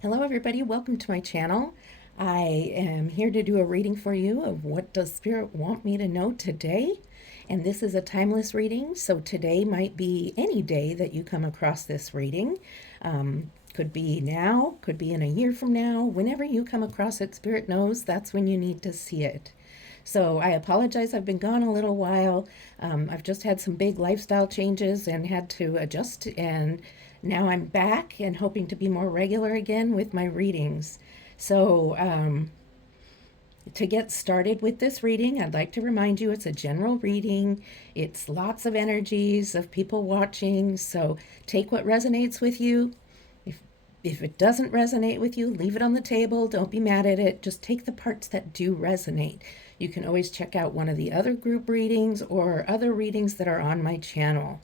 Hello everybody, welcome to my channel. I am here to do a reading for you of what does Spirit want me to know today. And this is a timeless reading, so today might be any day that you come across this reading. Could be now, could be in a year from now. Whenever you come across it, Spirit knows that's when you need to see it. So I apologize, I've been gone a little while. I've just had some big lifestyle changes and had to adjust, and now I'm back and hoping to be more regular again with my readings. So to get started with this reading, I'd like to remind you it's a general reading. It's lots of energies of people watching, so take what resonates with you. If it doesn't resonate with you, leave it on the table. Don't be mad at it. Just take the parts that do resonate. You can always check out one of the other group readings or other readings that are on my channel.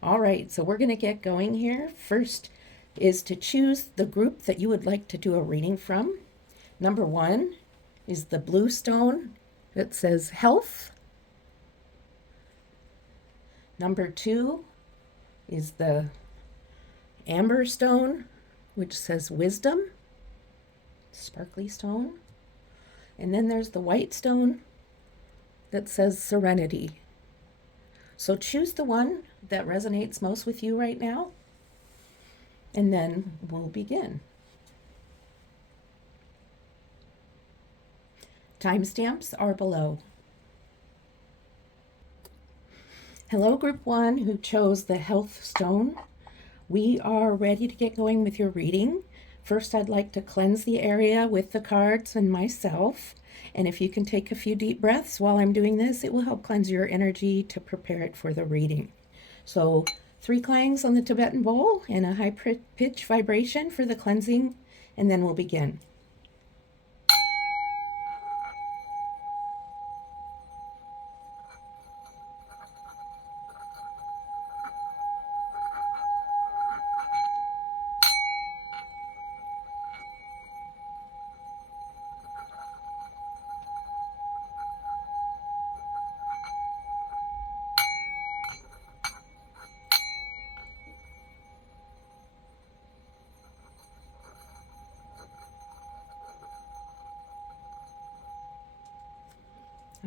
All right, so we're going to get going here. First is to choose the group that you would like to do a reading from. Number 1 is the blue stone that says health. Number 2 is the amber stone, which says wisdom, sparkly stone. And then there's the white stone that says serenity. So choose the one that resonates most with you right now, and then we'll begin. Timestamps are below. Hello, Group 1 who chose the health stone. We are ready to get going with your reading. First, I'd like to cleanse the area with the cards and myself. And if you can take a few deep breaths while I'm doing this, it will help cleanse your energy to prepare it for the reading. So 3 clangs on the Tibetan bowl and a high pitch vibration for the cleansing, and then we'll begin.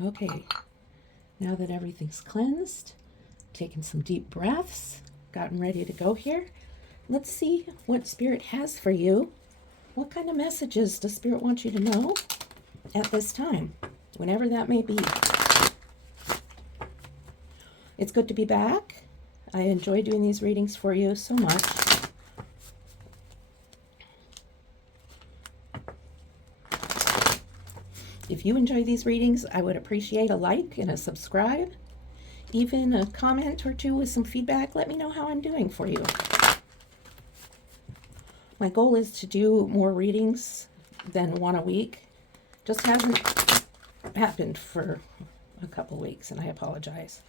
Okay, now that everything's cleansed, taken some deep breaths, gotten ready to go here, let's see what Spirit has for you. What kind of messages does Spirit want you to know at this time, whenever that may be? It's good to be back. I enjoy doing these readings for you so much. If you enjoy these readings, I would appreciate a like and a subscribe. Even a comment or two with some feedback. Let me know how I'm doing for you. My goal is to do more readings than one a week. Just hasn't happened for a couple weeks, and I apologize.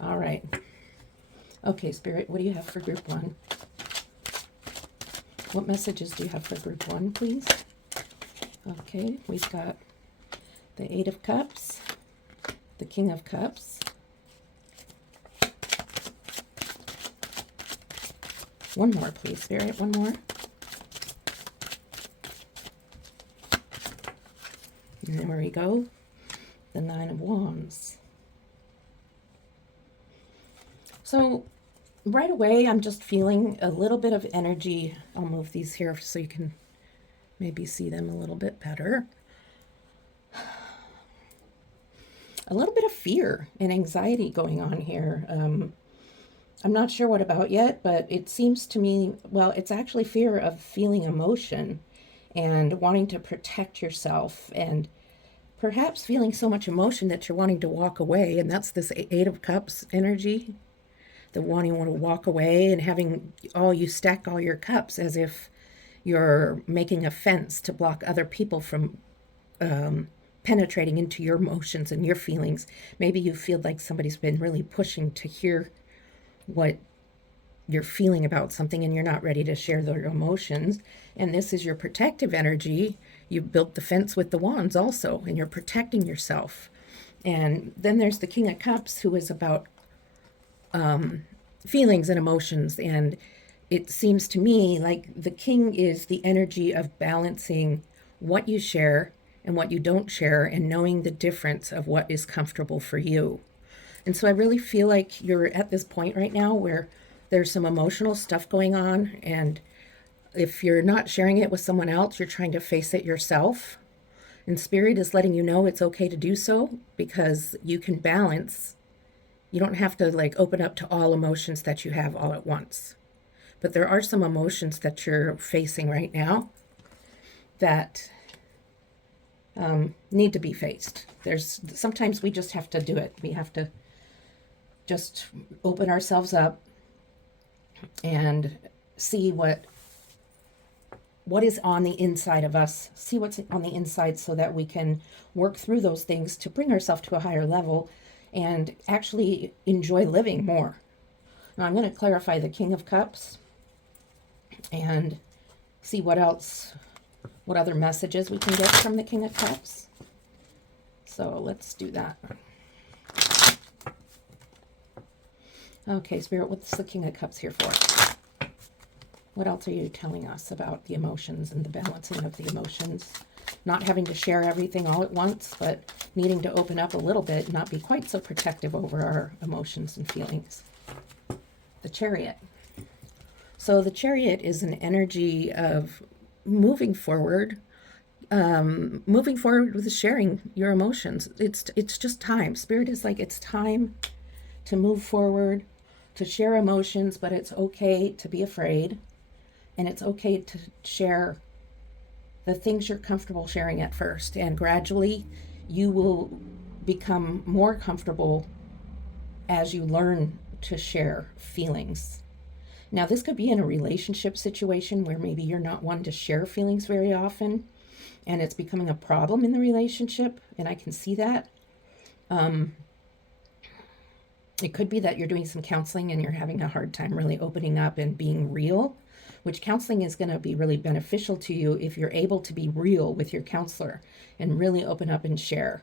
All right. Okay, Spirit, what do you have for Group 1? What messages do you have for Group 1, please? Okay, we've got the 8 of Cups, the King of Cups, one more, please, Spirit, one more. And there we go, the 9 of Wands. So right away, I'm just feeling a little bit of energy. I'll move these here so you can maybe see them a little bit better. A little bit of fear and anxiety going on here. I'm not sure what about yet, but it seems to me, well, it's actually fear of feeling emotion and wanting to protect yourself, and perhaps feeling so much emotion that you're wanting to walk away. And that's this 8 of Cups energy. The wanting to walk away and having you stack all your cups as if you're making a fence to block other people from penetrating into your emotions and your feelings. Maybe you feel like somebody's been really pushing to hear what you're feeling about something and you're not ready to share their emotions. And this is your protective energy. You built the fence with the wands also, and you're protecting yourself. And then there's the King of Cups, who is about feelings and emotions. And it seems to me like the king is the energy of balancing what you share and what you don't share, and knowing the difference of what is comfortable for you. And so I really feel like you're at this point right now where there's some emotional stuff going on. And if you're not sharing it with someone else, you're trying to face it yourself. And Spirit is letting you know it's okay to do so, because you can balance. You don't have to like open up to all emotions that you have all at once. But there are some emotions that you're facing right now that need to be faced. There's sometimes we just have to do it. We have to just open ourselves up and see what is on the inside of us, see what's on the inside, so that we can work through those things to bring ourselves to a higher level and actually enjoy living more. Now I'm going to clarify the King of Cups and see what other messages we can get from the King of Cups. So let's do that. Okay, Spirit, what's the King of Cups here for? What else are you telling us about the emotions and the balancing of the emotions? Not having to share everything all at once, but needing to open up a little bit and not be quite so protective over our emotions and feelings. The Chariot. So the Chariot is an energy of moving forward with sharing your emotions. It's just time. Spirit is like, it's time to move forward, to share emotions, but it's okay to be afraid. And it's okay to share the things you're comfortable sharing at first. And gradually, you will become more comfortable as you learn to share feelings. Now, this could be in a relationship situation where maybe you're not one to share feelings very often, and it's becoming a problem in the relationship, and I can see that. It could be that you're doing some counseling and you're having a hard time really opening up and being real, which counseling is going to be really beneficial to you if you're able to be real with your counselor and really open up and share.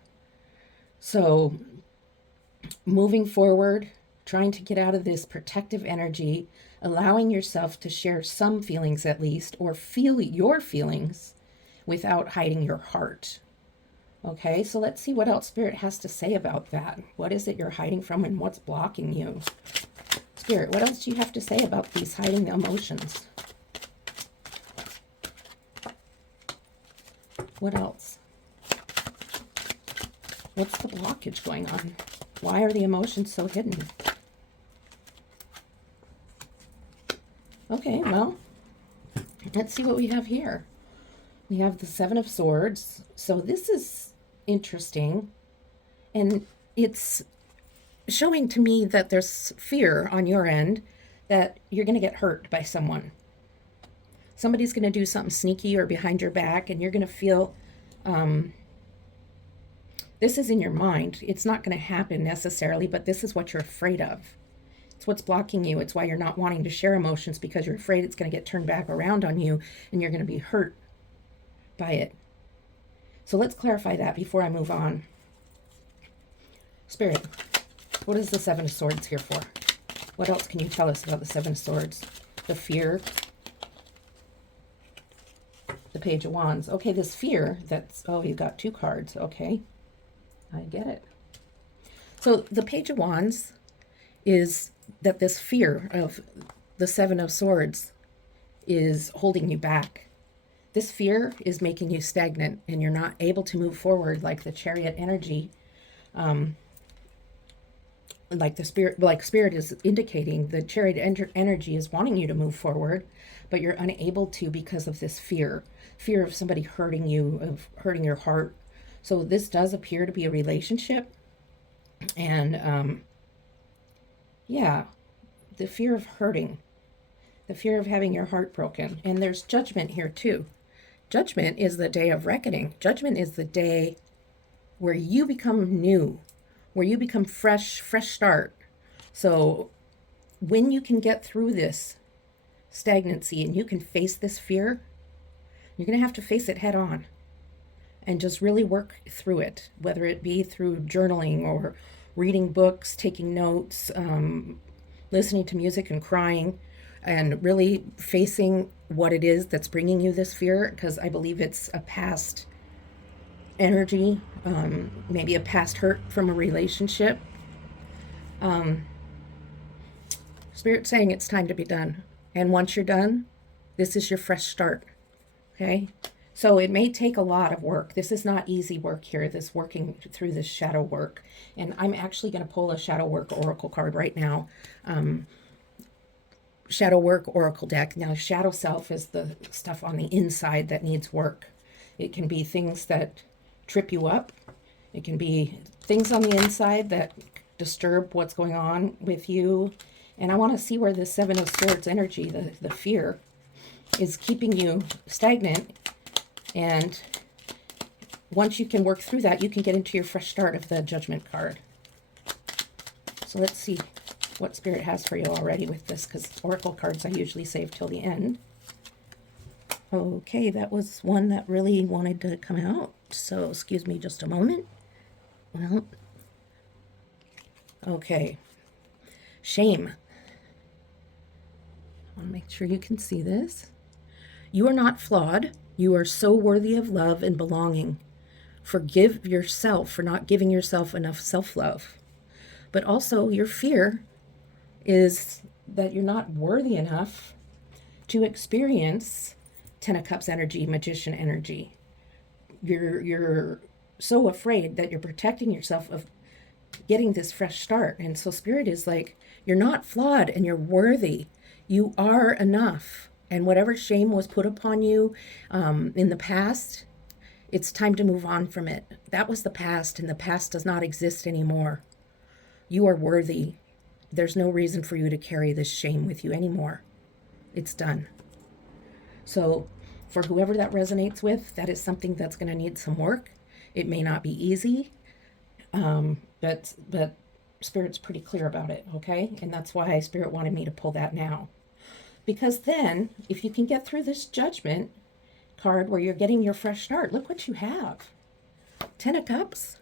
So moving forward, trying to get out of this protective energy, allowing yourself to share some feelings at least, or feel your feelings without hiding your heart. Okay, so let's see what else Spirit has to say about that. What is it you're hiding from and what's blocking you? Spirit, what else do you have to say about these hiding emotions? What else? What's the blockage going on? Why are the emotions so hidden? Okay, well, let's see what we have here. We have the Seven of Swords. So this is interesting. And it's showing to me that there's fear on your end that you're going to get hurt by someone. Somebody's going to do something sneaky or behind your back, and you're going to feel, this is in your mind. It's not going to happen necessarily, but this is what you're afraid of. It's what's blocking you. It's why you're not wanting to share emotions, because you're afraid it's going to get turned back around on you and you're going to be hurt by it. So let's clarify that before I move on. Spirit, what is the Seven of Swords here for? What else can you tell us about the Seven of Swords? The fear. The Page of Wands. Okay, this fear that's, oh, you got two cards. Okay, I get it. So the Page of Wands is that this fear of the Seven of Swords is holding you back. This fear is making you stagnant and you're not able to move forward like the Chariot energy. Like Spirit is indicating, the Chariot energy is wanting you to move forward, but you're unable to because of this fear of somebody hurting you, of hurting your heart. So this does appear to be a relationship, and yeah, the fear of hurting, the fear of having your heart broken. And there's judgment here too. Judgment is the day of reckoning. Judgment is the day where you become new, where you become fresh start. So when you can get through this stagnancy and you can face this fear, you're going to have to face it head on. and just really work through it, whether it be through journaling or reading books, taking notes, listening to music and crying, and really facing what it is that's bringing you this fear, because I believe it's a past energy, maybe a past hurt from a relationship. Um, Spirit saying it's time to be done. And once you're done, this is your fresh start. Okay? So it may take a lot of work. This is not easy work here, this working through this shadow work. And I'm actually going to pull a shadow work oracle card right now. Shadow work oracle deck. Now, shadow self is the stuff on the inside that needs work. It can be things that trip you up. It can be things on the inside that disturb what's going on with you. And I want to see where the Seven of Swords energy, the fear, is keeping you stagnant. And once you can work through that, you can get into your fresh start of the Judgment card. So let's see what Spirit has for you already with this, because oracle cards I usually save till the end. Okay, that was one that really wanted to come out. So excuse me just a moment. Well, okay. Shame. I want to make sure you can see this. You are not flawed. You are so worthy of love and belonging. Forgive yourself for not giving yourself enough self-love. But also your fear is that you're not worthy enough to experience Ten of Cups energy, Magician energy. You're so afraid that you're protecting yourself of getting this fresh start. And so Spirit is like, you're not flawed and you're worthy. You are enough. And whatever shame was put upon you in the past, it's time to move on from it. That was the past, and the past does not exist anymore. You are worthy. There's no reason for you to carry this shame with you anymore. It's done. So for whoever that resonates with, that is something that's going to need some work. It may not be easy, but Spirit's pretty clear about it, okay? And that's why Spirit wanted me to pull that now. Because then, if you can get through this Judgment card where you're getting your fresh start, look what you have. Ten of Cups,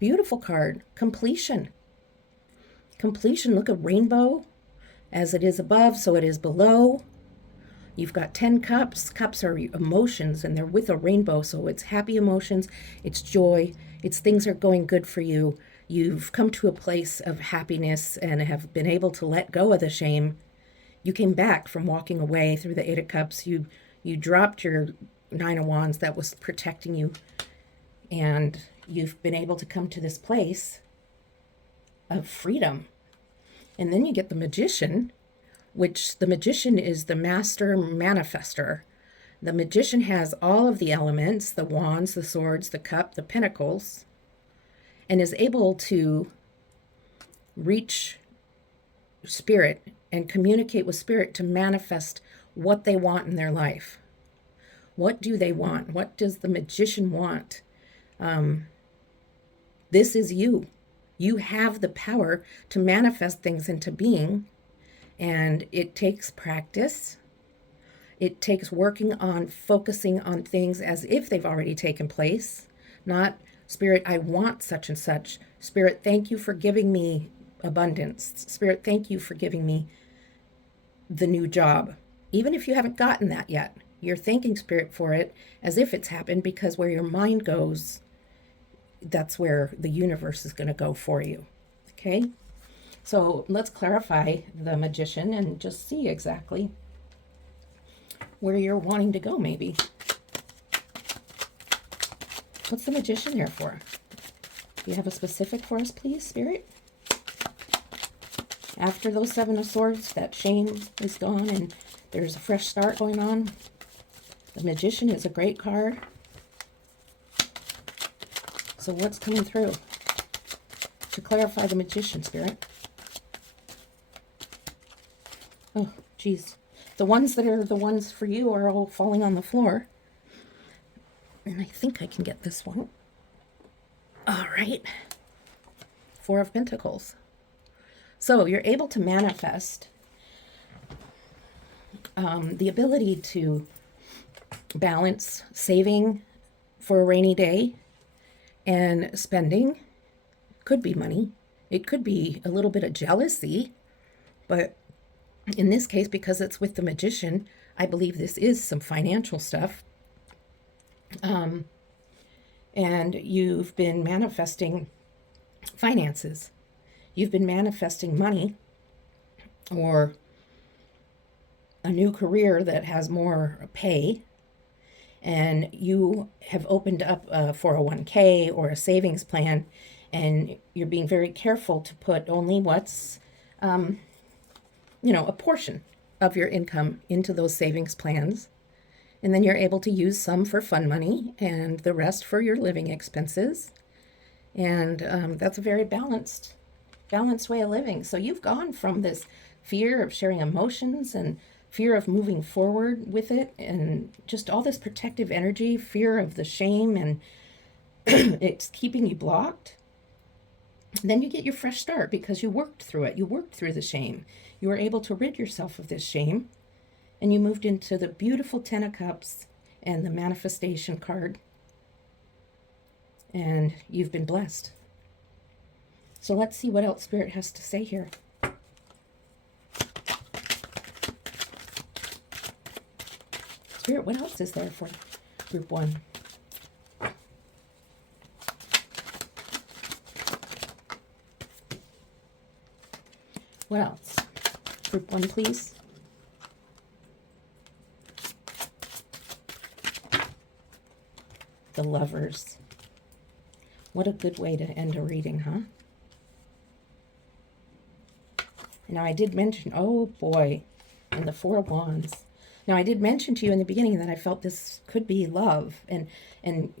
beautiful card. Completion. Completion, look at rainbow. As it is above, so it is below. You've got 10 cups. Cups are emotions, and they're with a rainbow, so it's happy emotions, it's joy, it's things are going good for you. You've come to a place of happiness and have been able to let go of the shame. You came back from walking away through the Eight of Cups. You dropped your Nine of Wands that was protecting you, and you've been able to come to this place of freedom. And then you get the Magician, which the Magician is the master manifester. The Magician has all of the elements, the wands, the swords, the cup, the pentacles, and is able to reach Spirit and communicate with Spirit to manifest what they want in their life. What do they want? What does the Magician want? This is you. You have the power to manifest things into being, and it takes practice. It takes working on focusing on things as if they've already taken place, not Spirit, I want such and such. Spirit, thank you for giving me abundance. Spirit, thank you for giving me the new job. Even if you haven't gotten that yet, you're thanking Spirit for it as if it's happened, because where your mind goes, that's where the universe is going to go for you. Okay? So let's clarify the Magician and just see exactly where you're wanting to go, maybe. What's the Magician there for? Do you have a specific for us, please, Spirit? After those Seven of Swords, that shame is gone and there's a fresh start going on. The Magician is a great card. So what's coming through to clarify the Magician, Spirit? Oh, geez. The ones that are the ones for you are all falling on the floor. And I think I can get this one. All right. Four of Pentacles. So you're able to manifest the ability to balance saving for a rainy day, and spending could be money. It could be a little bit of jealousy, but in this case, because it's with the magician, I believe this is some financial stuff. And you've been manifesting finances. You've been manifesting money or a new career that has more pay, and you have opened up a 401k or a savings plan, and you're being very careful to put only what's, a portion of your income into those savings plans. And then you're able to use some for fun money and the rest for your living expenses. And that's a very balanced way of living. So you've gone from this fear of sharing emotions and fear of moving forward with it and just all this protective energy, fear of the shame, and it's keeping you blocked. Then you get your fresh start because you worked through it. You worked through the shame. You were able to rid yourself of this shame. And you moved into the beautiful Ten of Cups and the manifestation card. And you've been blessed. So let's see what else Spirit has to say here. Spirit, what else is there for Group 1? What else? Group 1, please. The Lovers. What a good way to end a reading, huh? Now I did mention, oh boy, and the Four of Wands. Now I did mention to you in the beginning that I felt this could be love and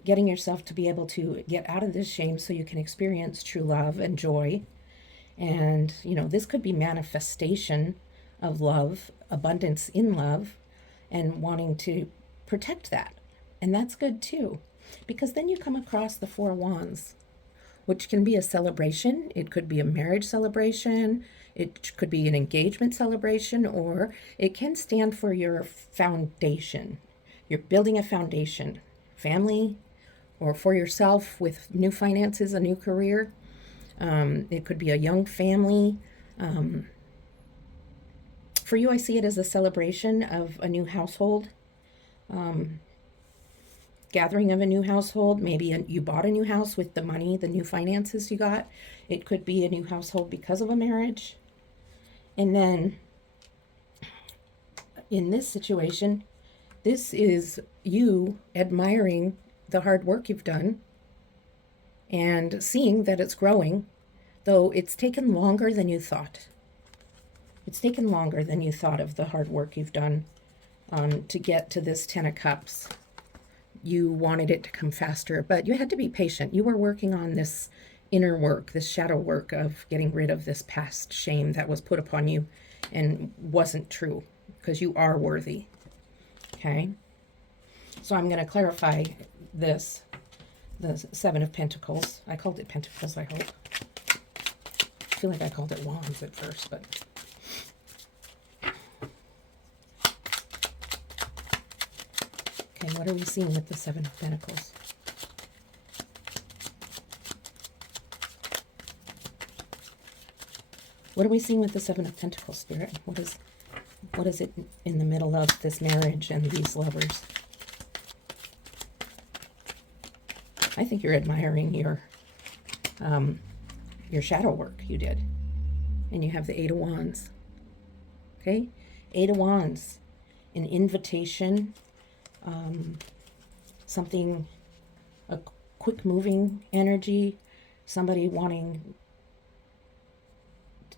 getting yourself to be able to get out of this shame so you can experience true love and joy. And, this could be manifestation of love, abundance in love, and wanting to protect that. And that's good too. Because then you come across the Four of Wands, which can be a celebration. It could be a marriage celebration. It could be an engagement celebration, or it can stand for your foundation. You're building a foundation, family, or for yourself with new finances, a new career. It could be a young family. For you, I see it as a celebration of a new household. Gathering of a new household. Maybe you bought a new house with the money, the new finances you got. It could be a new household because of a marriage. And then in this situation, this is you admiring the hard work you've done and seeing that it's growing, though it's taken longer than you thought. It's taken longer than you thought of the hard work you've done to get to this Ten of Cups. You wanted it to come faster, but you had to be patient. You were working on this inner work, this shadow work of getting rid of this past shame that was put upon you and wasn't true, because you are worthy. Okay? So I'm going to clarify this, the Seven of Pentacles. I called it Pentacles, I hope. I feel like I called it Wands at first, but... Okay, what are we seeing with the Seven of Pentacles? What are we seeing with the Seven of Pentacles, Spirit? What is it in the middle of this marriage and these lovers? I think you're admiring your shadow work you did. And you have the Eight of Wands. Okay? Eight of Wands. An invitation. Something, a quick moving energy, somebody wanting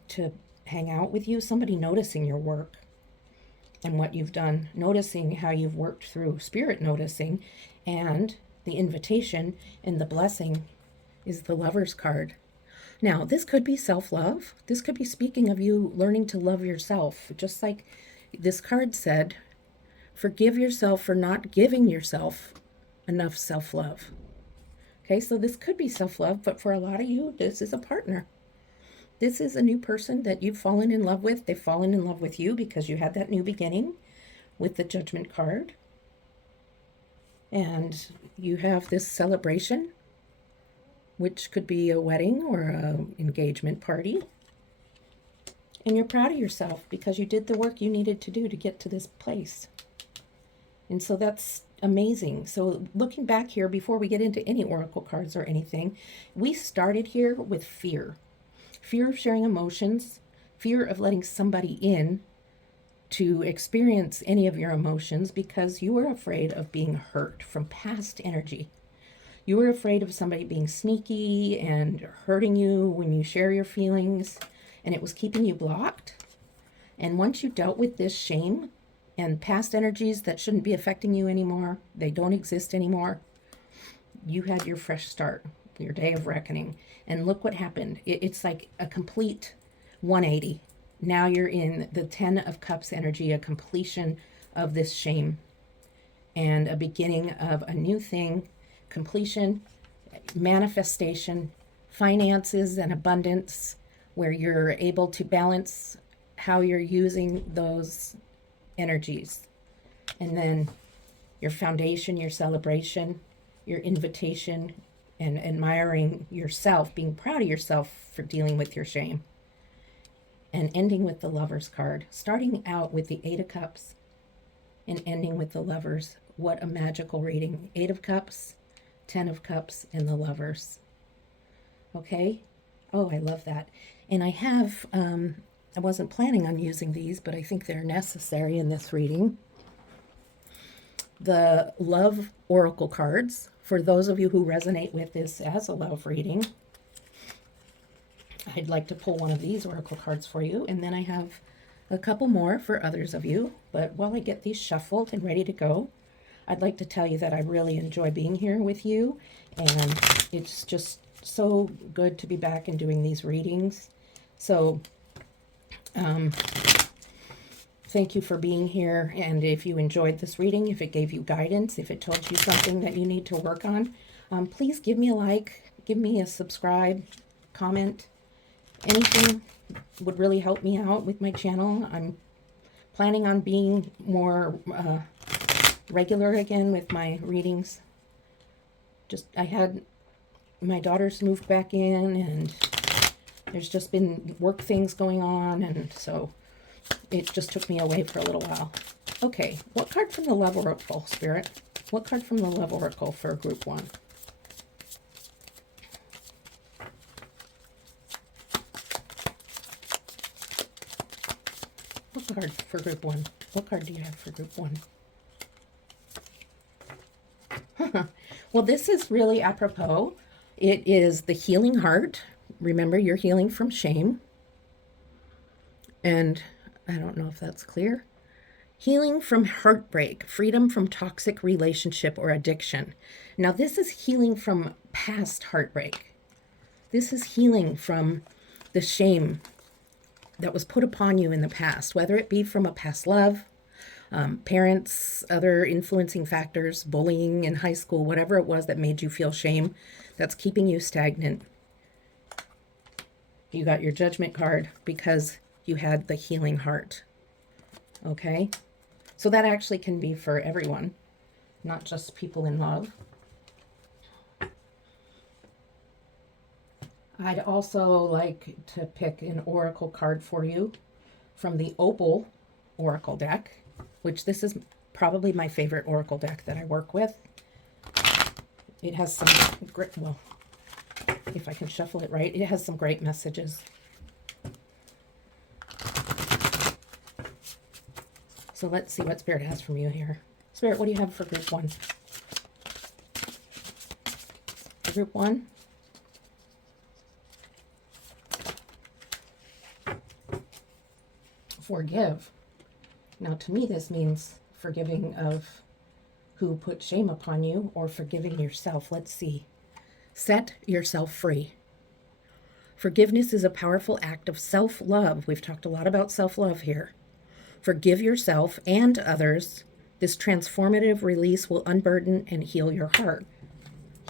to hang out with you, somebody noticing your work and what you've done, noticing how you've worked through, Spirit noticing, and the invitation and the blessing is the Lover's card. Now, this could be self-love. This could be speaking of you learning to love yourself, just like this card said. Forgive yourself for not giving yourself enough self-love. Okay, so this could be self-love, but for a lot of you, this is a partner. This is a new person that you've fallen in love with. They've fallen in love with you because you had that new beginning with the Judgment card. And you have this celebration, which could be a wedding or an engagement party. And you're proud of yourself because you did the work you needed to do to get to this place. And so that's amazing. So looking back here, before we get into any oracle cards or anything, we started here with fear. Fear of sharing emotions, fear of letting somebody in to experience any of your emotions because you were afraid of being hurt from past energy. You were afraid of somebody being sneaky and hurting you when you share your feelings, and it was keeping you blocked. And once you dealt with this shame and past energies that shouldn't be affecting you anymore, they don't exist anymore, you had your fresh start, your day of reckoning. And look what happened. It's like a complete 180. Now you're in the 10 of Cups energy, a completion of this shame and a beginning of a new thing, completion, manifestation, finances and abundance, where you're able to balance how you're using those energies. And then your foundation, your celebration, your invitation, and admiring yourself, being proud of yourself for dealing with your shame. And ending with the Lovers card, starting out with the 8 of Cups and ending with the Lovers. What a magical reading. 8 of Cups, 10 of Cups, and the Lovers. Okay? Oh, I love that. And I have, I wasn't planning on using these, but I think they're necessary in this reading. The Love Oracle cards, for those of you who resonate with this as a love reading. I'd like to pull one of these oracle cards for you, and then I have a couple more for others of you. But while I get these shuffled and ready to go, I'd like to tell you that I really enjoy being here with you, and it's just so good to be back and doing these readings. So thank you for being here, and if you enjoyed this reading, if it gave you guidance, if it told you something that you need to work on, please give me a like, give me a subscribe, comment. Anything would really help me out with my channel. I'm planning on being more regular again with my readings. I had my daughters moved back in, and there's just been work things going on, and so it just took me away for a little while. Okay, what card from the Love Oracle, Spirit? What card from the Love Oracle for group 1? What card for group 1? What card do you have for group 1? Well, this is really apropos. It is the Healing Heart. Remember, you're healing from shame. And I don't know if that's clear. Healing from heartbreak, freedom from toxic relationship or addiction. Now, this is healing from past heartbreak. This is healing from the shame that was put upon you in the past, whether it be from a past love, parents, other influencing factors, bullying in high school, whatever it was that made you feel shame, that's keeping you stagnant. You got your Judgment card because you had the Healing Heart. Okay? So that actually can be for everyone, not just people in love. I'd also like to pick an oracle card for you from the Opal Oracle deck, which this is probably my favorite oracle deck that I work with. It has some great, well, if I can shuffle it right, it has some great messages. So let's see what Spirit has from you here. Spirit, what do you have for group 1? For group 1? Forgive. Now, to me, this means forgiving of who put shame upon you or forgiving yourself. Let's see. Set yourself free. Forgiveness is a powerful act of self-love. We've talked a lot about self-love here. Forgive yourself and others. This transformative release will unburden and heal your heart.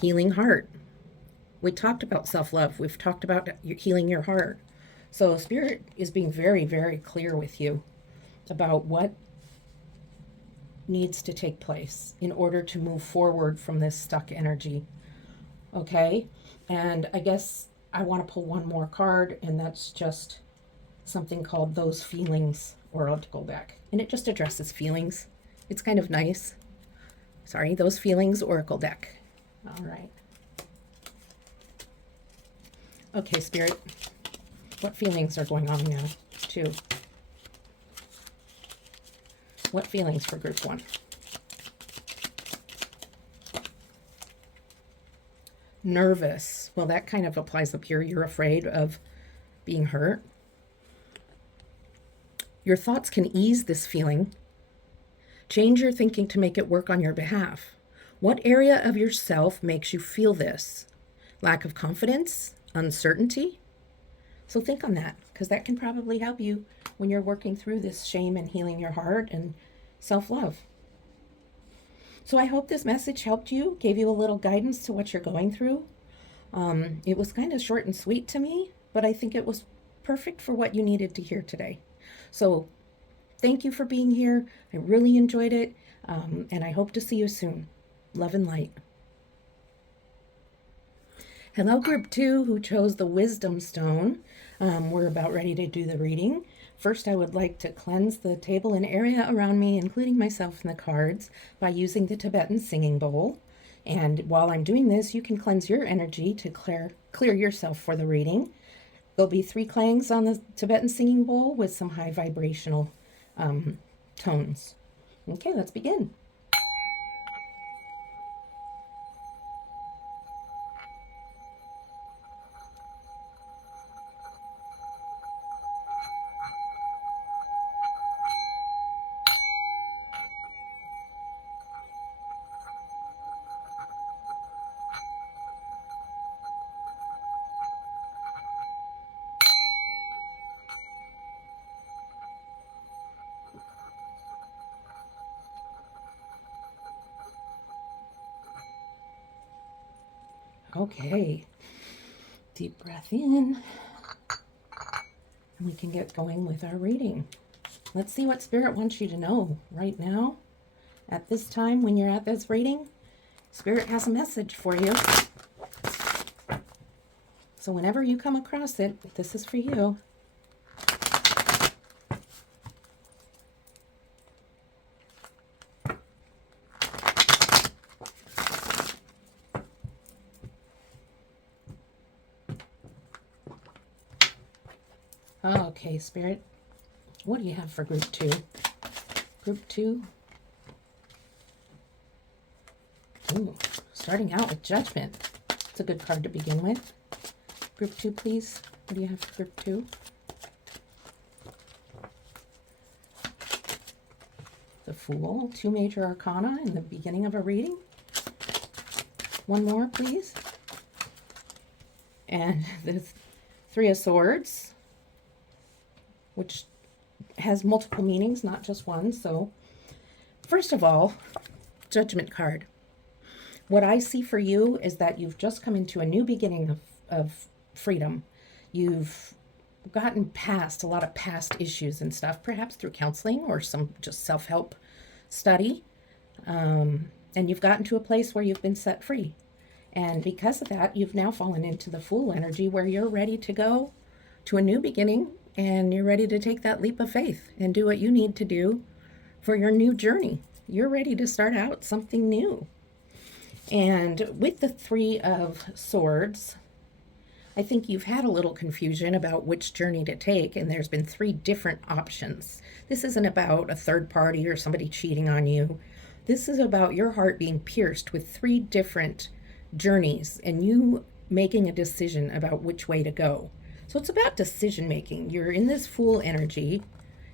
Healing heart. We talked about self-love. We've talked about healing your heart. So Spirit is being very, very clear with you about what needs to take place in order to move forward from this stuck energy. Okay? And I guess I want to pull one more card, and that's just something called Those Feelings Oracle deck. And it just addresses feelings. It's kind of nice. Sorry, Those Feelings Oracle deck. All right. Okay, Spirit. What feelings are going on now, too? What feelings for group 1? Nervous. Well, that kind of applies up here. You're afraid of being hurt. Your thoughts can ease this feeling. Change your thinking to make it work on your behalf. What area of yourself makes you feel this? Lack of confidence? Uncertainty? So think on that, because that can probably help you when you're working through this shame and healing your heart and self-love. So I hope this message helped you, gave you a little guidance to what you're going through. It was kind of short and sweet to me, but I think it was perfect for what you needed to hear today. So thank you for being here. I really enjoyed it, and I hope to see you soon. Love and light. Hello, group 2, who chose the Wisdom Stone. We're about ready to do the reading. First, I would like to cleanse the table and area around me, including myself and the cards, by using the Tibetan singing bowl. And while I'm doing this, you can cleanse your energy to clear yourself for the reading. There'll be 3 clangs on the Tibetan singing bowl with some high vibrational tones. Okay, let's begin. Okay, deep breath in, and we can get going with our reading. Let's see what Spirit wants you to know right now. At this time, when you're at this reading, Spirit has a message for you. So whenever you come across it, this is for you. Okay, Spirit, what do you have for group 2? Group 2. Ooh, starting out with Judgment. It's a good card to begin with. Group 2, please. What do you have for group 2? The Fool. 2 major arcana in the beginning of a reading. One more, please. And the 3 of Swords, which has multiple meanings, not just one. So, first of all, Judgment card. What I see for you is that you've just come into a new beginning of freedom. You've gotten past a lot of past issues and stuff, perhaps through counseling or some just self-help study. And you've gotten to a place where you've been set free. And because of that, you've now fallen into the Fool energy where you're ready to go to a new beginning, and you're ready to take that leap of faith and do what you need to do for your new journey. You're ready to start out something new. And with the 3 of Swords, I think you've had a little confusion about which journey to take, and there's been 3 different options. This isn't about a third party or somebody cheating on you. This is about your heart being pierced with 3 different journeys and you making a decision about which way to go. So it's about decision making. You're in this Fool energy.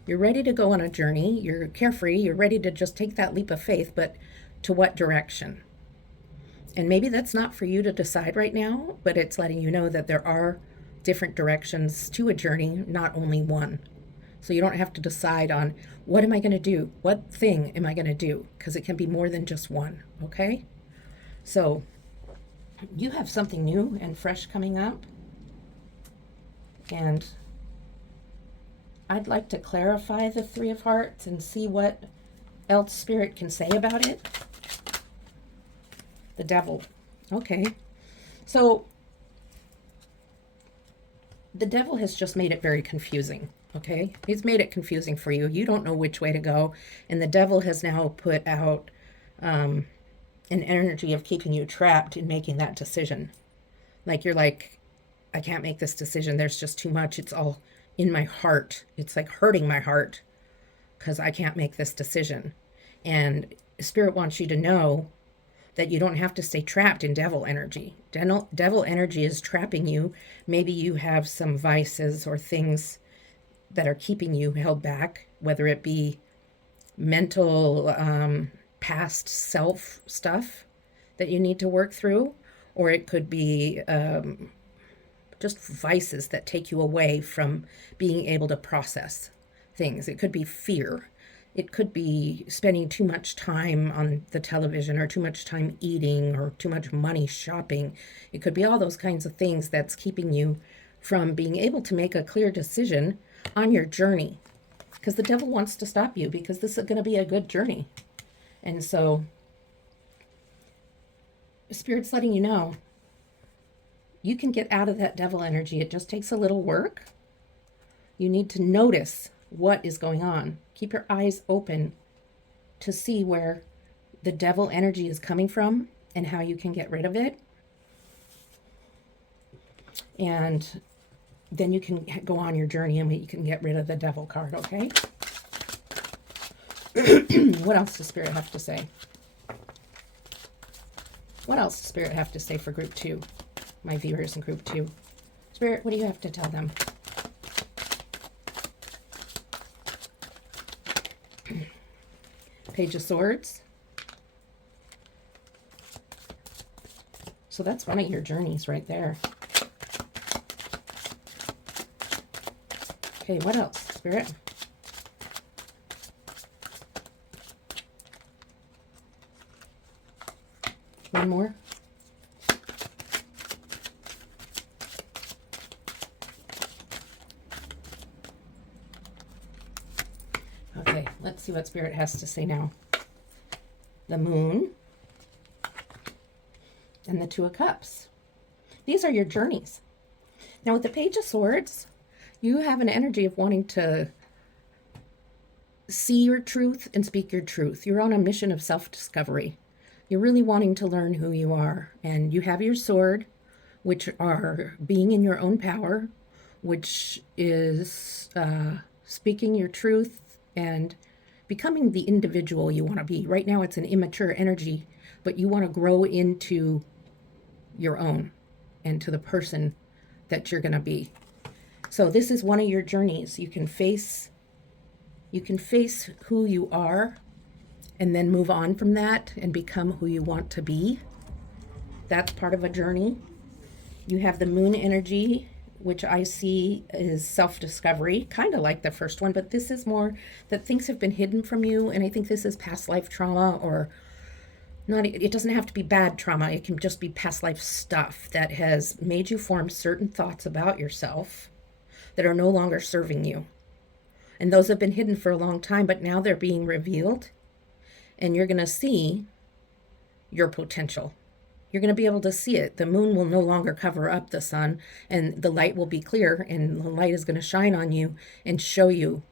You're ready to go on a journey. You're carefree. You're ready to just take that leap of faith, but to what direction? And maybe that's not for you to decide right now, but it's letting you know that there are different directions to a journey, not only one. So you don't have to decide on what am I going to do? What thing am I going to do? Because it can be more than just one, okay? So you have something new and fresh coming up. And I'd like to clarify the 3 of Hearts and see what else Spirit can say about it? The devil. Okay. So the devil has just made it very confusing. Okay. He's made it confusing for you. You don't know which way to go. And the devil has now put out an energy of keeping you trapped in making that decision. Like you're like, I can't make this decision. There's just too much. It's all in my heart. It's like hurting my heart because I can't make this decision. And Spirit wants you to know that you don't have to stay trapped in devil energy. Devil energy is trapping you. Maybe you have some vices or things that are keeping you held back, whether it be mental, past self stuff that you need to work through, or it could be just vices that take you away from being able to process things. It could be fear. It could be spending too much time on the television or too much time eating or too much money shopping. It could be all those kinds of things that's keeping you from being able to make a clear decision on your journey. Because the devil wants to stop you because this is going to be a good journey. And so Spirit's letting you know you can get out of that devil energy. It just takes a little work. You need to notice what is going on. Keep your eyes open to see where the devil energy is coming from and how you can get rid of it. And then you can go on your journey and you can get rid of the devil card, okay? What else does Spirit have to say? What else does Spirit have to say for group 2? My viewers in group 2. Spirit, what do you have to tell them? Page of Swords. So that's one of your journeys right there. Okay, what else, Spirit? One more. Okay, let's see what Spirit has to say now. The Moon and the Two of Cups. These are your journeys. Now with the Page of Swords, you have an energy of wanting to see your truth and speak your truth. You're on a mission of self-discovery. You're really wanting to learn who you are. And you have your sword, which are being in your own power, which is speaking your truth and becoming the individual you want to be. Right now it's an immature energy, but you want to grow into your own and to the person that you're going to be. So this is one of your journeys. You can face who you are and then move on from that and become who you want to be. That's part of a journey. You have the Moon energy, which I see is self-discovery, kind of like the first one, but this is more that things have been hidden from you, and I think this is past life trauma, or not. It doesn't have to be bad trauma. It can just be past life stuff that has made you form certain thoughts about yourself that are no longer serving you. And those have been hidden for a long time, but now they're being revealed, and you're going to see your potential. You're going to be able to see it. The moon will no longer cover up the sun, and the light will be clear, and the light is going to shine on you and show you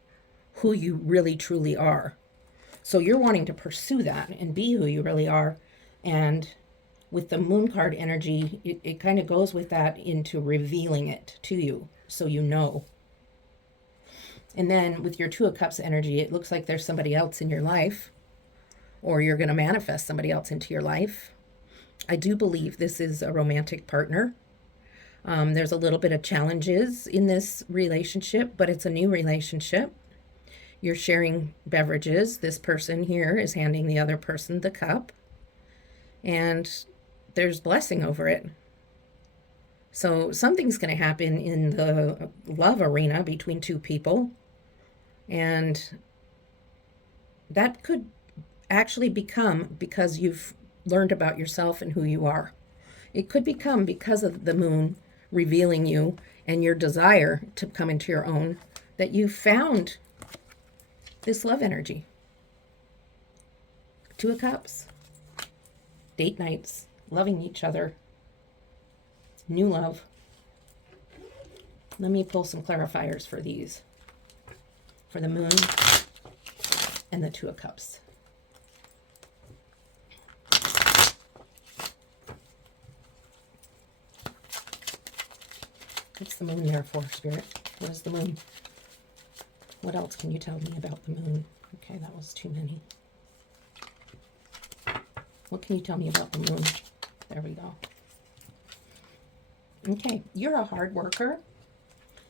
who you really truly are. So you're wanting to pursue that and be who you really are. And with the moon card energy, it kind of goes with that into revealing it to you so you know. And then with your Two of Cups energy, it looks like there's somebody else in your life, or you're going to manifest somebody else into your life. I do believe this is a romantic partner. There's a little bit of challenges in this relationship, but it's a new relationship. You're sharing beverages. This person here is handing the other person the cup, and there's blessing over it. So something's going to happen in the love arena between two people, and that could actually become because you've learned about yourself and who you are. It could become because of the moon revealing you and your desire to come into your own, that you found this love energy. Two of Cups, date nights, loving each other, new love. Let me pull some clarifiers for these, for the Moon and the Two of Cups. What's the Moon there for, Spirit? What is the Moon? What else can you tell me about the Moon? Okay, that was too many. What can you tell me about the Moon? There we go. Okay, you're a hard worker.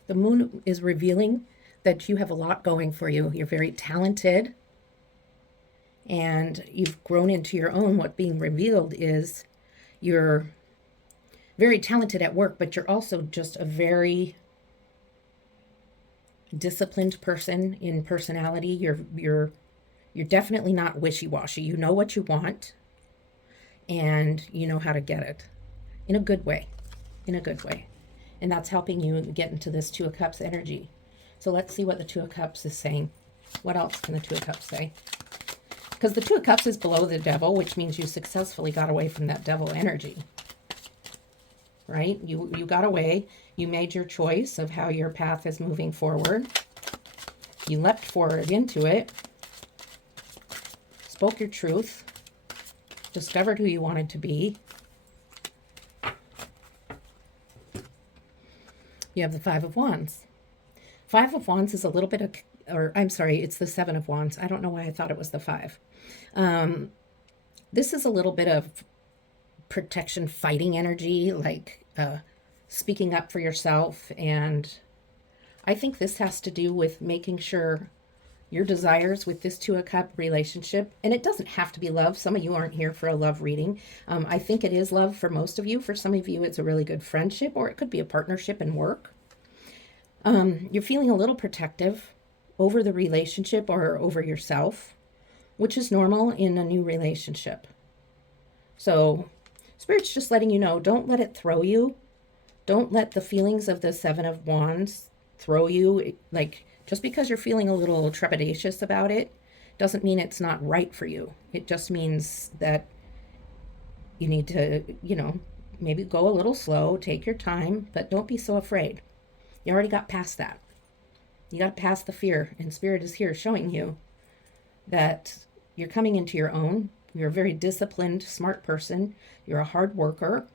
The Moon is revealing that you have a lot going for you. You're very talented, and you've grown into your own. What being revealed is you're very talented at work, but you're also just a very disciplined person in personality. You're definitely not wishy-washy. You know what you want, and you know how to get it in a good way. In a good way. And that's helping you get into this Two of Cups energy. So let's see what the Two of Cups is saying. What else can the Two of Cups say? Because the Two of Cups is below the Devil, which means you successfully got away from that Devil energy. Right? You got away. You made your choice of how your path is moving forward. You leapt forward into it. Spoke your truth. Discovered who you wanted to be. You have the Five of Wands. Five of Wands is a little bit of, or I'm sorry, it's the Seven of Wands. I don't know why I thought it was the five. This is a little bit of protection, fighting energy, like speaking up for yourself. And I think this has to do with making sure your desires with this Two of Cup relationship, and it doesn't have to be love. Some of you aren't here for a love reading. I think it is love for most of you. For some of you, it's a really good friendship, or it could be a partnership in work. You're feeling a little protective over the relationship or over yourself, which is normal in a new relationship. So Spirit's just letting you know, don't let it throw you. Don't let the feelings of the Seven of Wands throw you. Like, just because you're feeling a little trepidatious about it doesn't mean it's not right for you. It just means that you need to, maybe go a little slow, take your time, but don't be so afraid. You already got past that. You got past the fear, and Spirit is here showing you that you're coming into your own. You're a very disciplined, smart person. You're a hard worker,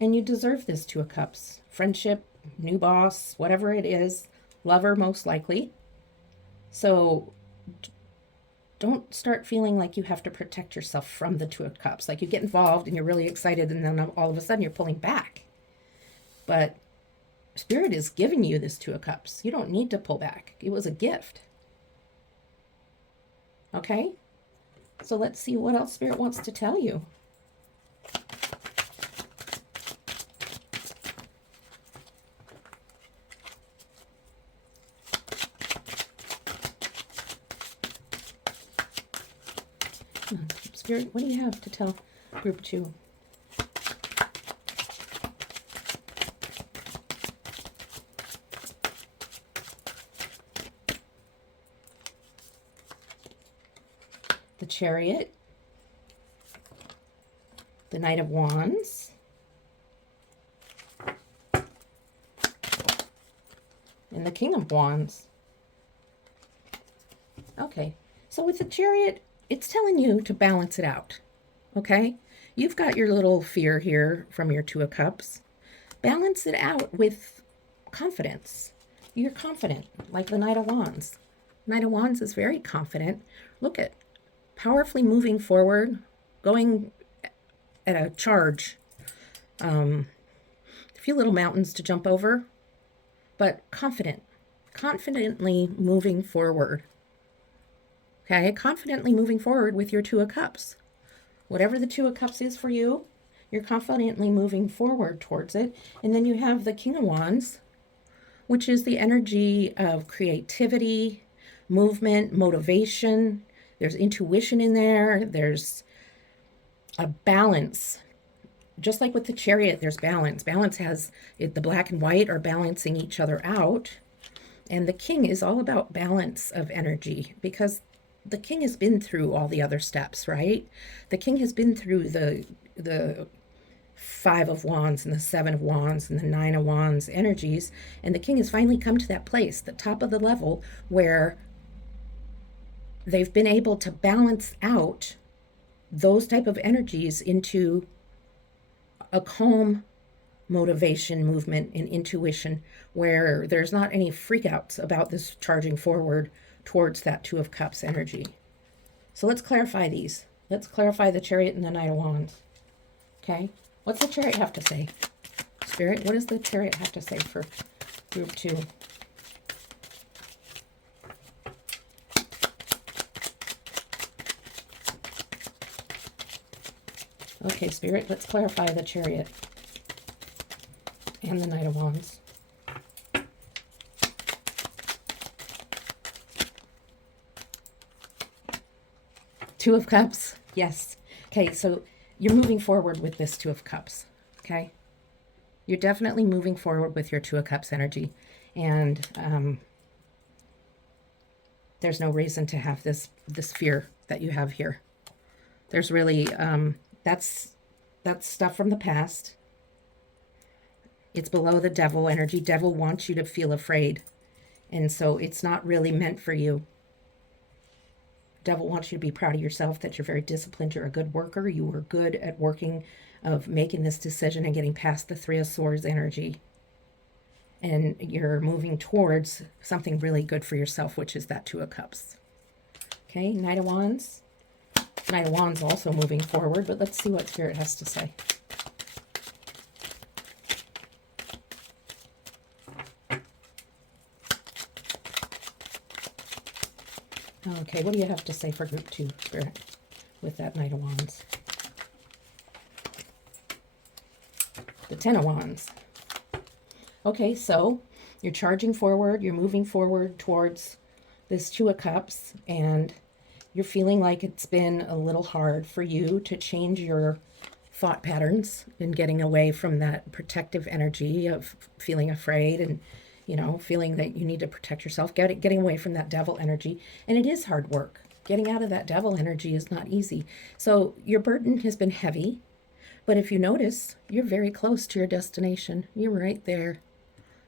and you deserve this Two of Cups. Friendship, new boss, whatever it is, lover most likely. So don't start feeling like you have to protect yourself from the Two of Cups. Like you get involved and you're really excited, and then all of a sudden you're pulling back. But Spirit is giving you this Two of Cups. You don't need to pull back. It was a gift. Okay? So let's see what else Spirit wants to tell you. Spirit, what do you have to tell group 2? The Chariot, the Knight of Wands, and the King of Wands. Okay, so with the Chariot, it's telling you to balance it out, okay? You've got your little fear here from your Two of Cups. Balance it out with confidence. You're confident, like the Knight of Wands. Knight of Wands is very confident. Look at powerfully moving forward, going at a charge. A few little mountains to jump over, but confidently moving forward. Okay, confidently moving forward with your Two of Cups. Whatever the Two of Cups is for you, you're confidently moving forward towards it. And then you have the King of Wands, which is the energy of creativity, movement, motivation. There's intuition in there. There's a balance. Just like with the Chariot, there's balance. Balance has, the black and white are balancing each other out. And the King is all about balance of energy, because the king has been through all the other steps, right? The king has been through the Five of Wands and the Seven of Wands and the Nine of Wands energies, and the king has finally come to that place, the top of the level, where they've been able to balance out those type of energies into a calm motivation, movement, and intuition, where there's not any freakouts about this charging forward towards that Two of Cups energy. So let's clarify these. Let's clarify the Chariot and the Knight of Wands. Okay? What's the Chariot have to say? Spirit, what does the Chariot have to say for group 2? Okay, Spirit, let's clarify the Chariot and the Knight of Wands. Two of Cups, yes. Okay, so you're moving forward with this Two of Cups, okay? You're definitely moving forward with your Two of Cups energy, and there's no reason to have this fear that you have here. There's really, that's stuff from the past. It's below the Devil energy. Devil wants you to feel afraid, and so it's not really meant for you. Devil wants you to be proud of yourself, that you're very disciplined, you're a good worker, you were good at working, of making this decision and getting past the Three of Swords energy. And you're moving towards something really good for yourself, which is that Two of Cups. Okay, Knight of Wands. Knight of Wands also moving forward, but let's see what Spirit has to say. Okay, what do you have to say for group 2, Spirit, with that Knight of Wands? The Ten of Wands. Okay, so you're charging forward, you're moving forward towards this Two of Cups, and you're feeling like it's been a little hard for you to change your thought patterns and getting away from that protective energy of feeling afraid and, you know, feeling that you need to protect yourself, getting away from that Devil energy. And it is hard work. Getting out of that Devil energy is not easy. So your burden has been heavy, but if you notice, you're very close to your destination. You're right there.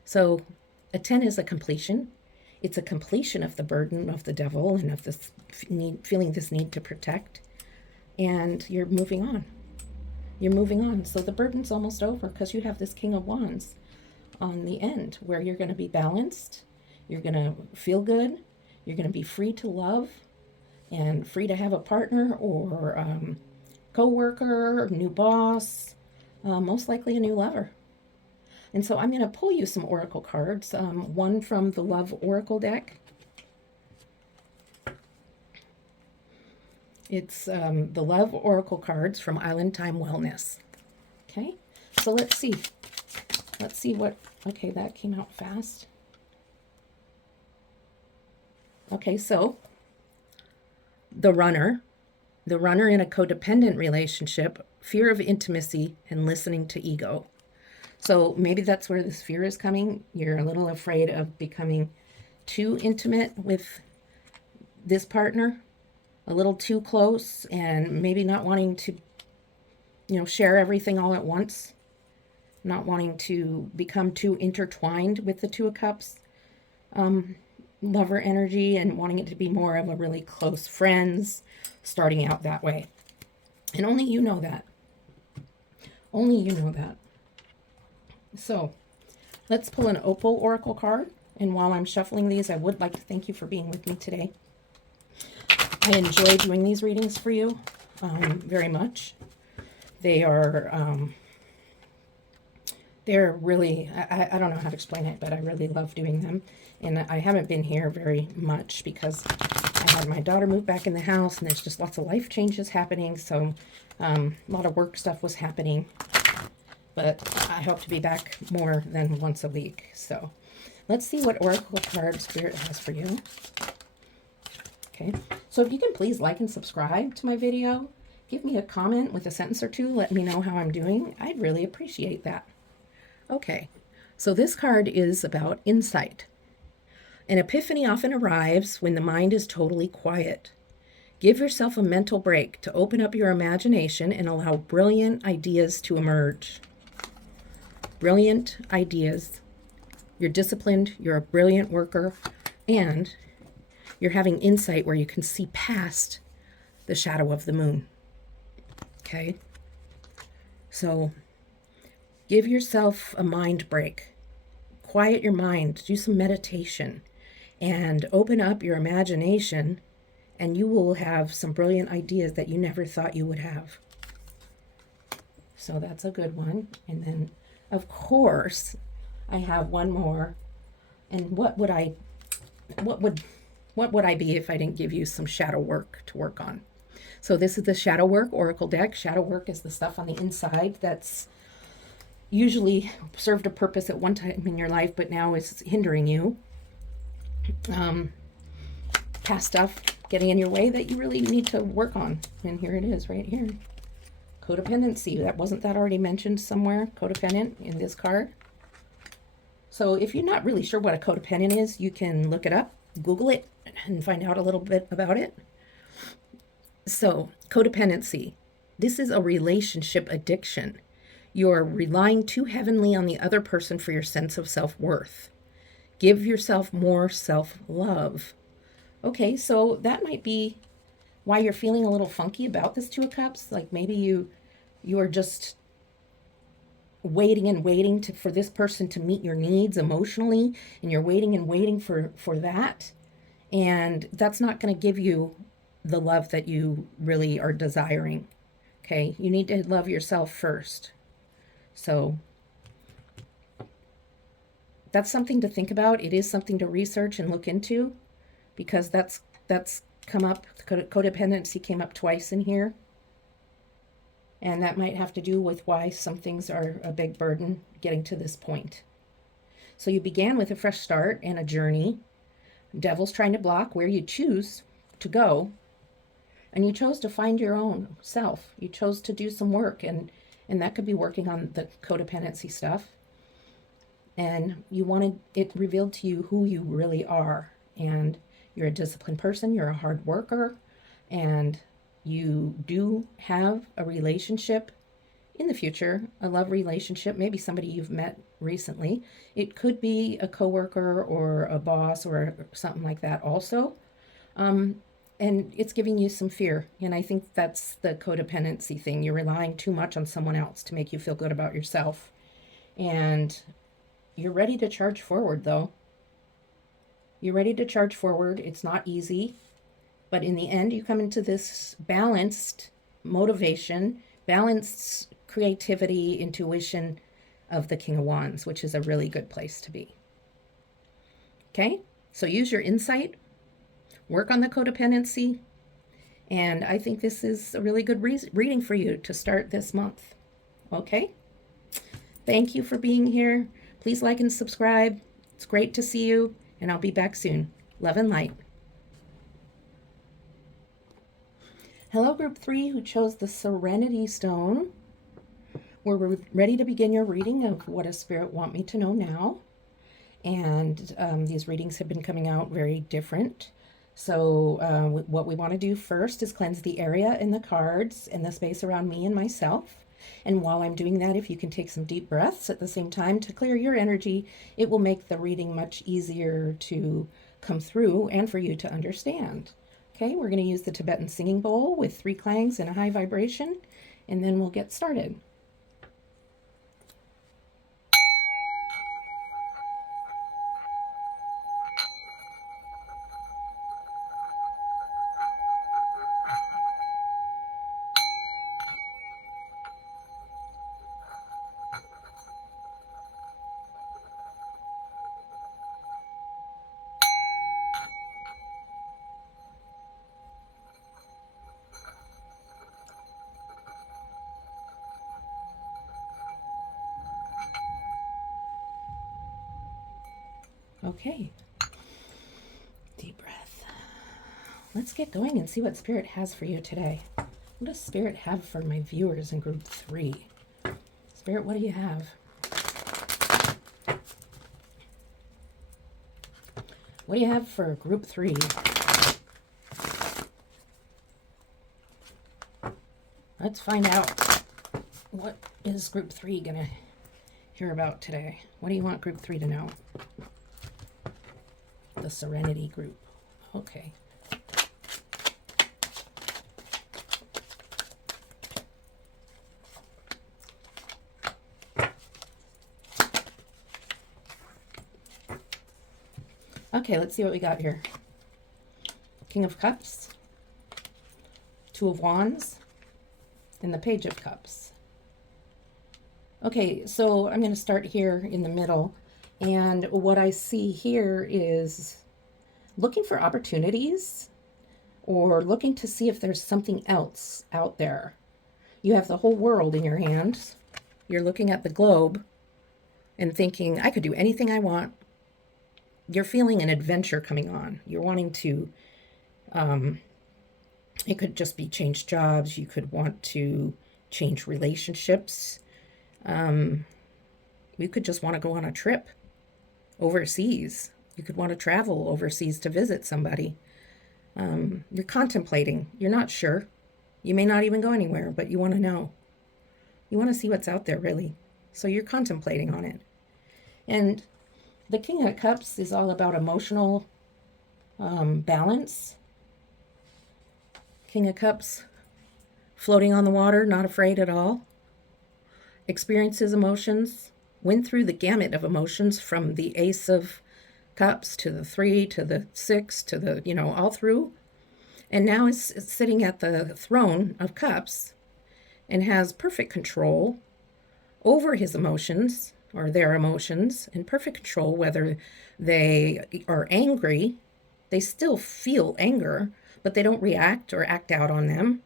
So a 10 is a completion. It's a completion of the burden of the Devil and of this feeling this need to protect. And you're moving on. You're moving on. So the burden's almost over because you have this King of Wands on the end, where you're going to be balanced, you're going to feel good, you're going to be free to love and free to have a partner or co-worker, new boss, most likely a new lover. And so I'm going to pull you some oracle cards, one from the Love Oracle deck. It's the Love Oracle cards from Island Time Wellness. Okay, so let's see. Let's see what, okay, that came out fast. Okay, so the runner in a codependent relationship, fear of intimacy and listening to ego. So maybe that's where this fear is coming. You're a little afraid of becoming too intimate with this partner, a little too close, and maybe not wanting to, you know, share everything all at once. Not wanting to become too intertwined with the Two of Cups lover energy, and wanting it to be more of a really close friends, starting out that way. And only you know that. Only you know that. So let's pull an Opal Oracle card. And while I'm shuffling these, I would like to thank you for being with me today. I enjoy doing these readings for you very much. They are... they're really, I don't know how to explain it, but I really love doing them. And I haven't been here very much because I had my daughter move back in the house, and there's just lots of life changes happening. So a lot of work stuff was happening. But I hope to be back more than once a week. So let's see what Oracle card Spirit has for you. Okay, so if you can please like and subscribe to my video. Give me a comment with a sentence or two. Let me know how I'm doing. I'd really appreciate that. Okay, so this card is about insight. An epiphany often arrives when the mind is totally quiet. Give yourself a mental break to open up your imagination and allow brilliant ideas to emerge. Brilliant ideas. You're disciplined, you're a brilliant worker, and you're having insight where you can see past the shadow of the moon. Okay? So give yourself a mind break. Quiet your mind, do some meditation, and open up your imagination, and you will have some brilliant ideas that you never thought you would have. So that's a good one. And then, of course, I have one more. And what would I be if I didn't give you some shadow work to work on? So this is the Shadow Work Oracle deck. Shadow work is the stuff on the inside that's usually served a purpose at one time in your life, but now is hindering you. Past stuff getting in your way that you really need to work on. And here it is right here. Codependency. Wasn't that already mentioned somewhere? Codependent in this card. So if you're not really sure what a codependent is, you can look it up, Google it, and find out a little bit about it. So codependency. This is a relationship addiction. You're relying too heavily on the other person for your sense of self-worth. Give yourself more self-love. Okay, so that might be why you're feeling a little funky about this Two of Cups. Like maybe you are just waiting and waiting for this person to meet your needs emotionally, and you're waiting and waiting for that. And that's not going to give you the love that you really are desiring. Okay, you need to love yourself first. So that's something to think about. It is something to research and look into, because that's come up. Codependency came up twice in here. And that might have to do with why some things are a big burden getting to this point. So you began with a fresh start and a journey. Devil's trying to block where you choose to go. And you chose to find your own self. You chose to do some work. And that could be working on the codependency stuff. And you wanted it revealed to you who you really are. And you're a disciplined person. You're a hard worker. And you do have a relationship in the future, a love relationship, maybe somebody you've met recently. It could be a coworker or a boss or something like that also. And it's giving you some fear. And I think that's the codependency thing. You're relying too much on someone else to make you feel good about yourself. And you're ready to charge forward, though. You're ready to charge forward. It's not easy. But in the end, you come into this balanced motivation, balanced creativity, intuition of the King of Wands, which is a really good place to be. Okay? So use your insight, work on the codependency, and I think this is a really good reading for you to start this month. Okay? Thank you for being here. Please like and subscribe. It's great to see you, and I'll be back soon. Love and light. Hello, Group 3 who chose the Serenity Stone. We're ready to begin your reading of what does Spirit want me to know now. And these readings have been coming out very different. So what we want to do first is cleanse the area and the cards and the space around me and myself. And while I'm doing that, if you can take some deep breaths at the same time to clear your energy, it will make the reading much easier to come through and for you to understand. Okay, we're going to use the Tibetan singing bowl with 3 clangs and a high vibration, and then we'll get started. Okay, deep breath. Let's get going and see what Spirit has for you today. What does Spirit have for my viewers in Group 3? Spirit, what do you have? What do you have for Group 3? let's find out what is group 3 going to hear about today. What do you want group 3 to know? The Serenity group. Okay. Okay, let's see what we got here. King of Cups, Two of Wands, and the Page of Cups. Okay, so I'm going to start here in the middle. And what I see here is looking for opportunities or looking to see if there's something else out there. You have the whole world in your hands. You're looking at the globe and thinking, I could do anything I want. You're feeling an adventure coming on. You're wanting to, it could just be change jobs. You could want to change relationships. You could just want to go on a trip overseas. You could want to travel overseas to visit somebody. You're contemplating. You're not sure. You may not even go anywhere, but you want to know. You want to see what's out there, really. So you're contemplating on it. And the King of Cups is all about emotional balance. King of Cups, floating on the water, not afraid at all. Experiences emotions, went through the gamut of emotions from the Ace of Cups to the 3 to the 6 to the, all through. And now is sitting at the throne of cups and has perfect control over his emotions or their emotions, and perfect control whether they are angry. They still feel anger, but they don't react or act out on them.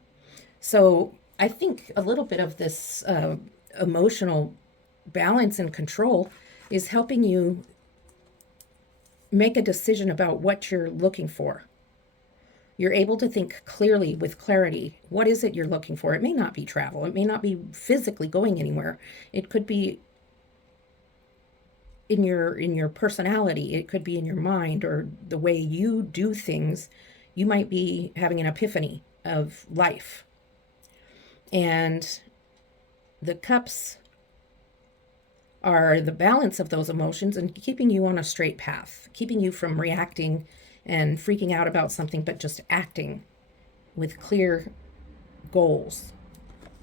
So I think a little bit of this emotional balance and control is helping you make a decision about what you're looking for. You're able to think clearly with clarity. What is it you're looking for? It may not be travel. It may not be physically going anywhere. It could be in your personality. It could be in your mind or the way you do things. You might be having an epiphany of life. And the cups are the balance of those emotions and keeping you on a straight path, keeping you from reacting and freaking out about something, but just acting with clear goals.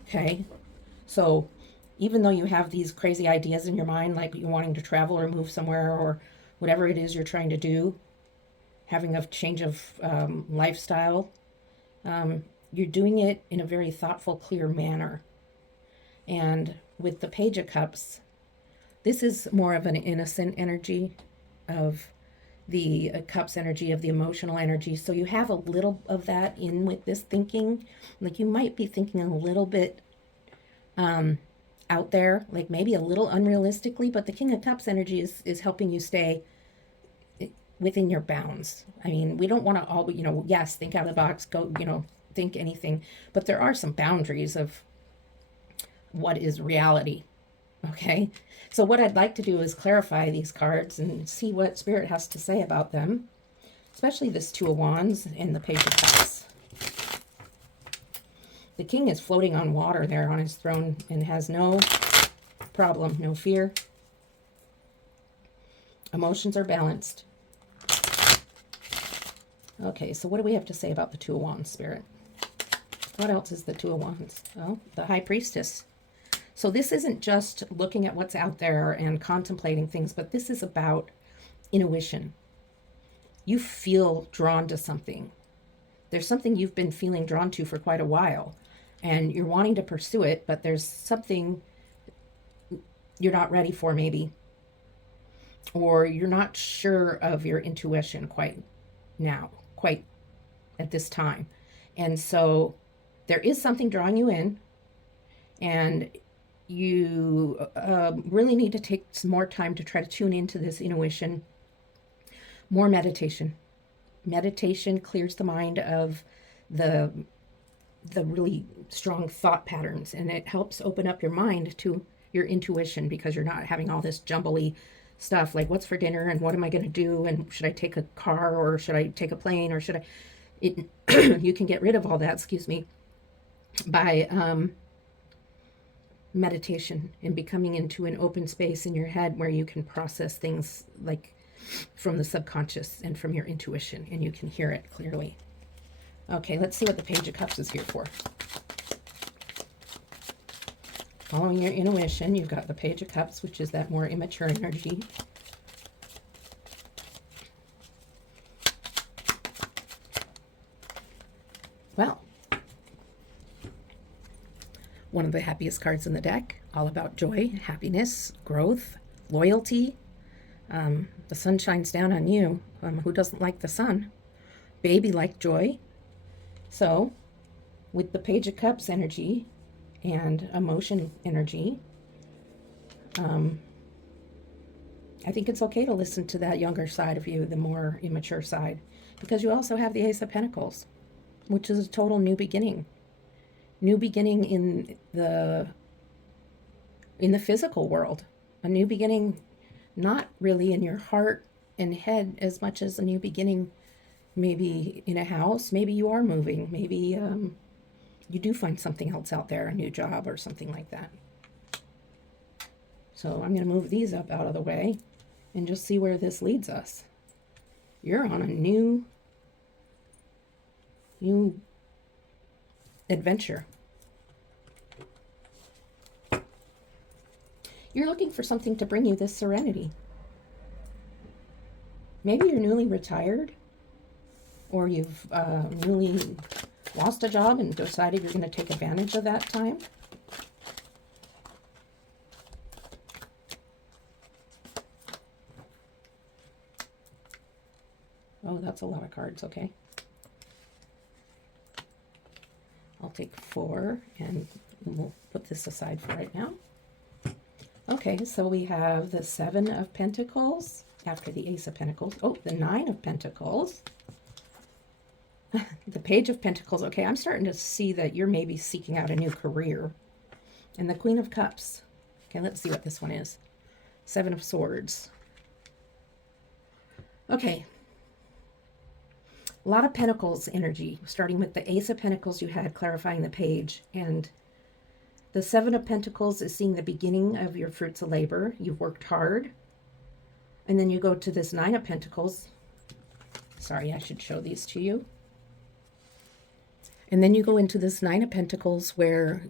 Okay? So even though you have these crazy ideas in your mind, like you wanting to travel or move somewhere or whatever it is you're trying to do, having a change of lifestyle, you're doing it in a very thoughtful, clear manner. And with the Page of Cups, this is more of an innocent energy of the cups energy, of the emotional energy. So you have a little of that in with this thinking. Like you might be thinking a little bit out there, like maybe a little unrealistically, but the King of Cups energy is helping you stay within your bounds. I mean, we don't want to all, yes, think out of the box, go, think anything, but there are some boundaries of what is reality. Okay, so what I'd like to do is clarify these cards and see what Spirit has to say about them, especially this Two of Wands and the Page of Cups. The King is floating on water there on his throne and has no problem, no fear. Emotions are balanced. Okay, so what do we have to say about the Two of Wands, Spirit? What else is the Two of Wands? Oh, the High Priestess. So this isn't just looking at what's out there and contemplating things, but this is about intuition. You feel drawn to something. There's something you've been feeling drawn to for quite a while, and you're wanting to pursue it, but there's something you're not ready for maybe, or you're not sure of your intuition quite at this time. And so there is something drawing you in, and you really need to take some more time to try to tune into this intuition. More meditation. Meditation clears the mind of the really strong thought patterns, and it helps open up your mind to your intuition, because you're not having all this jumbly stuff like what's for dinner and what am I going to do and should I take a car or should I take a plane or should I you can get rid of all that, by meditation and becoming into an open space in your head where you can process things like from the subconscious and from your intuition, and you can hear it clearly. Okay, let's see what the Page of Cups is here for. Following your intuition, you've got the Page of Cups, which is that more immature energy. Well, one of the happiest cards in the deck, all about joy, happiness, growth, loyalty. The sun shines down on you. Who doesn't like the sun? Baby like joy. So, with the Page of Cups energy and emotion energy, I think it's okay to listen to that younger side of you, the more immature side, because you also have the Ace of Pentacles, which is a total new beginning. New beginning in the physical world. A new beginning, not really in your heart and head as much as a new beginning maybe in a house. Maybe you are moving. Maybe you do find something else out there, a new job or something like that. So I'm going to move these up out of the way and just see where this leads us. You're on a new adventure. You're looking for something to bring you this serenity. Maybe you're newly retired, or you've newly lost a job and decided you're going to take advantage of that time. Oh, that's a lot of cards. Okay. I'll take 4 and we'll put this aside for right now. Okay, so we have the 7 of Pentacles after the Ace of Pentacles. Oh, the 9 of Pentacles. The Page of Pentacles. Okay, I'm starting to see that you're maybe seeking out a new career. And the Queen of Cups. Okay, let's see what this one is. 7 of Swords. Okay. A lot of Pentacles energy, starting with the Ace of Pentacles you had, clarifying the page. And the 7 of Pentacles is seeing the beginning of your fruits of labor. You've worked hard. And then you go to this 9 of Pentacles. Sorry, I should show these to you. And then you go into this 9 of Pentacles where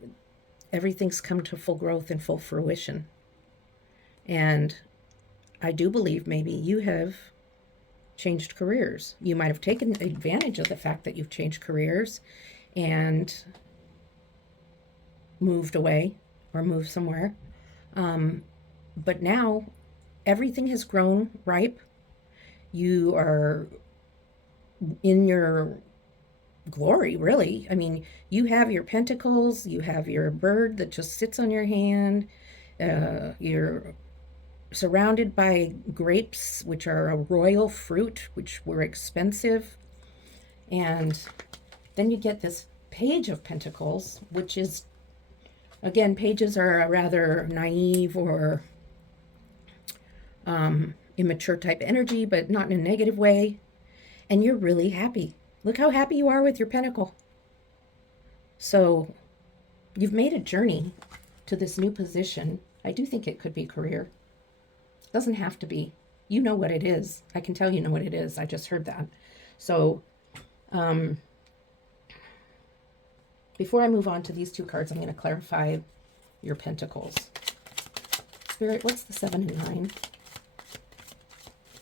everything's come to full growth and full fruition. And I do believe maybe you have changed careers. You might have taken advantage of the fact that you've changed careers and moved away or moved somewhere. But now everything has grown ripe. You are in your glory, really. I mean, you have your pentacles, you have your bird that just sits on your hand, you're surrounded by grapes, which are a royal fruit, which were expensive. And then you get this Page of Pentacles, which is, again, pages are a rather naive or immature type energy, but not in a negative way. And you're really happy. Look how happy you are with your pentacle. So you've made a journey to this new position. I do think it could be career. Doesn't have to be. You know what it is. I can tell you know what it is. I just heard that. So before I move on to these 2 cards, I'm going to clarify your pentacles. Spirit, what's the 7 and 9?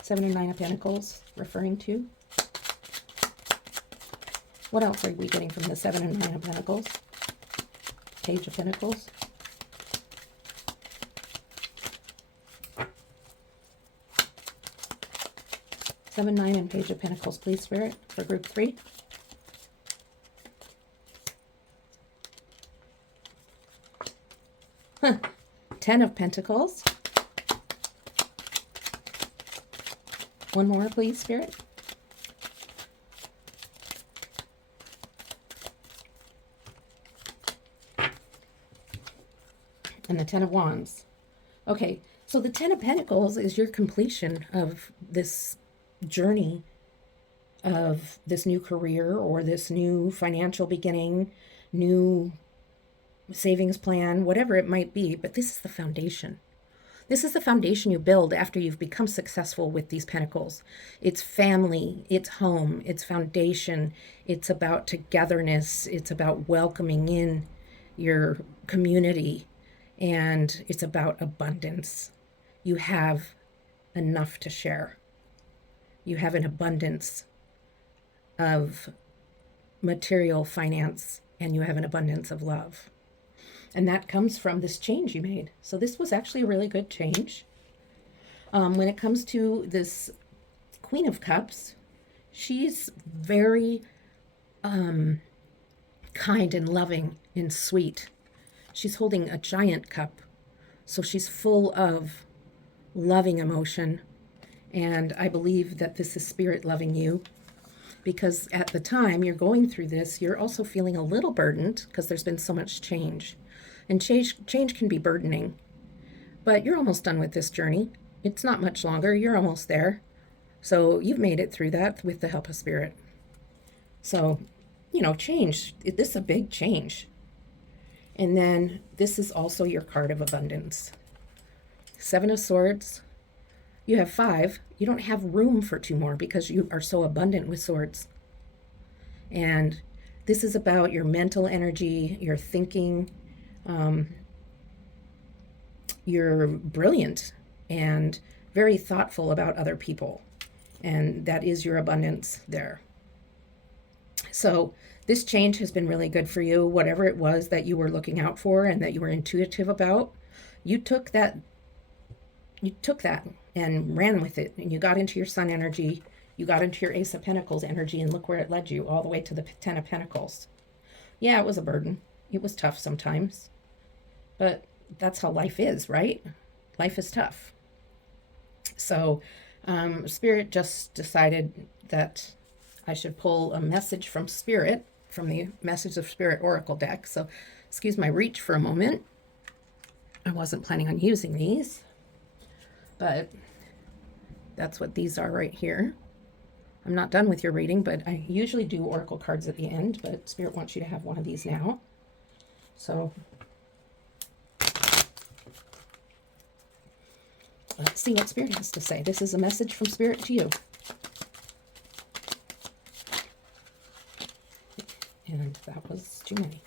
7 and 9 of Pentacles referring to? What else are we getting from the 7 and 9 of Pentacles? Page of Pentacles. Seven, 9, and Page of Pentacles, please, Spirit, for group 3. Huh. 10 of Pentacles. One more, please, Spirit. And the 10 of Wands. Okay, so the 10 of Pentacles is your completion of this journey of this new career or this new financial beginning. new savings plan, whatever it might be, but this is the foundation. This is the foundation you build after you've become successful with these pentacles. It's family, it's home, it's foundation, it's about togetherness, it's about welcoming in your community, and it's about abundance. You have enough to share. You have an abundance of material finance, and you have an abundance of love. And that comes from this change you made. So this was actually a really good change. When it comes to this Queen of Cups, she's very kind and loving and sweet. She's holding a giant cup. So she's full of loving emotion. And I believe that this is Spirit loving you, because at the time you're going through this, you're also feeling a little burdened because there's been so much change. And change can be burdening. But you're almost done with this journey. It's not much longer. You're almost there. So you've made it through that with the help of Spirit. So, change. This is a big change. And then this is also your card of abundance. 7 of Swords. You have 5. You don't have room for 2 more because you are so abundant with swords. And this is about your mental energy, your thinking. You're brilliant and very thoughtful about other people. And that is your abundance there. So this change has been really good for you. Whatever it was that you were looking out for and that you were intuitive about, you took that and ran with it. And you got into your Sun energy. You got into your Ace of Pentacles energy, and look where it led you, all the way to the 10 of Pentacles. Yeah, it was a burden. It was tough sometimes. But that's how life is, right? Life is tough. So Spirit just decided that I should pull a message from Spirit, from the Message of Spirit Oracle deck. So excuse my reach for a moment. I wasn't planning on using these, but that's what these are right here. I'm not done with your reading, but I usually do Oracle cards at the end, but Spirit wants you to have one of these now. So let's see what Spirit has to say. This is a message from Spirit to you. And that was too many.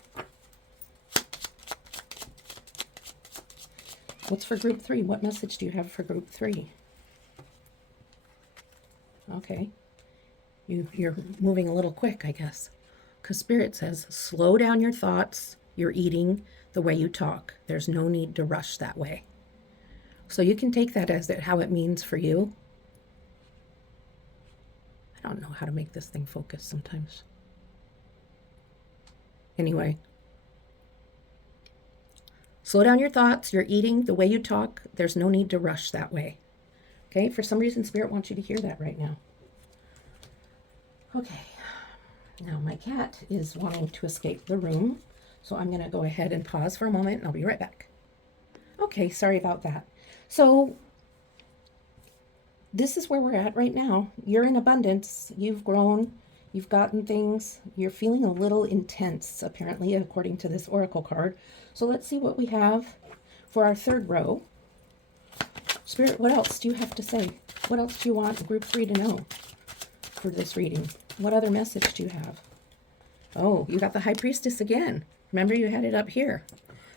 What's for group 3? What message do you have for group 3? Okay. You're moving a little quick, I guess. Because Spirit says, slow down your thoughts, your eating, the way you talk. There's no need to rush that way. So you can take that as how it means for you. I don't know how to make this thing focus sometimes. Anyway. Slow down your thoughts, your eating, the way you talk. There's no need to rush that way. Okay? For some reason, Spirit wants you to hear that right now. Okay. Now my cat is wanting to escape the room. So I'm going to go ahead and pause for a moment, and I'll be right back. Okay, sorry about that. So this is where we're at right now. You're in abundance. You've grown. You've gotten things. You're feeling a little intense, apparently, according to this Oracle card. So let's see what we have for our 3rd row. Spirit, what else do you have to say? What else do you want group 3 to know for this reading? What other message do you have? Oh, you got the High Priestess again. Remember, you had it up here.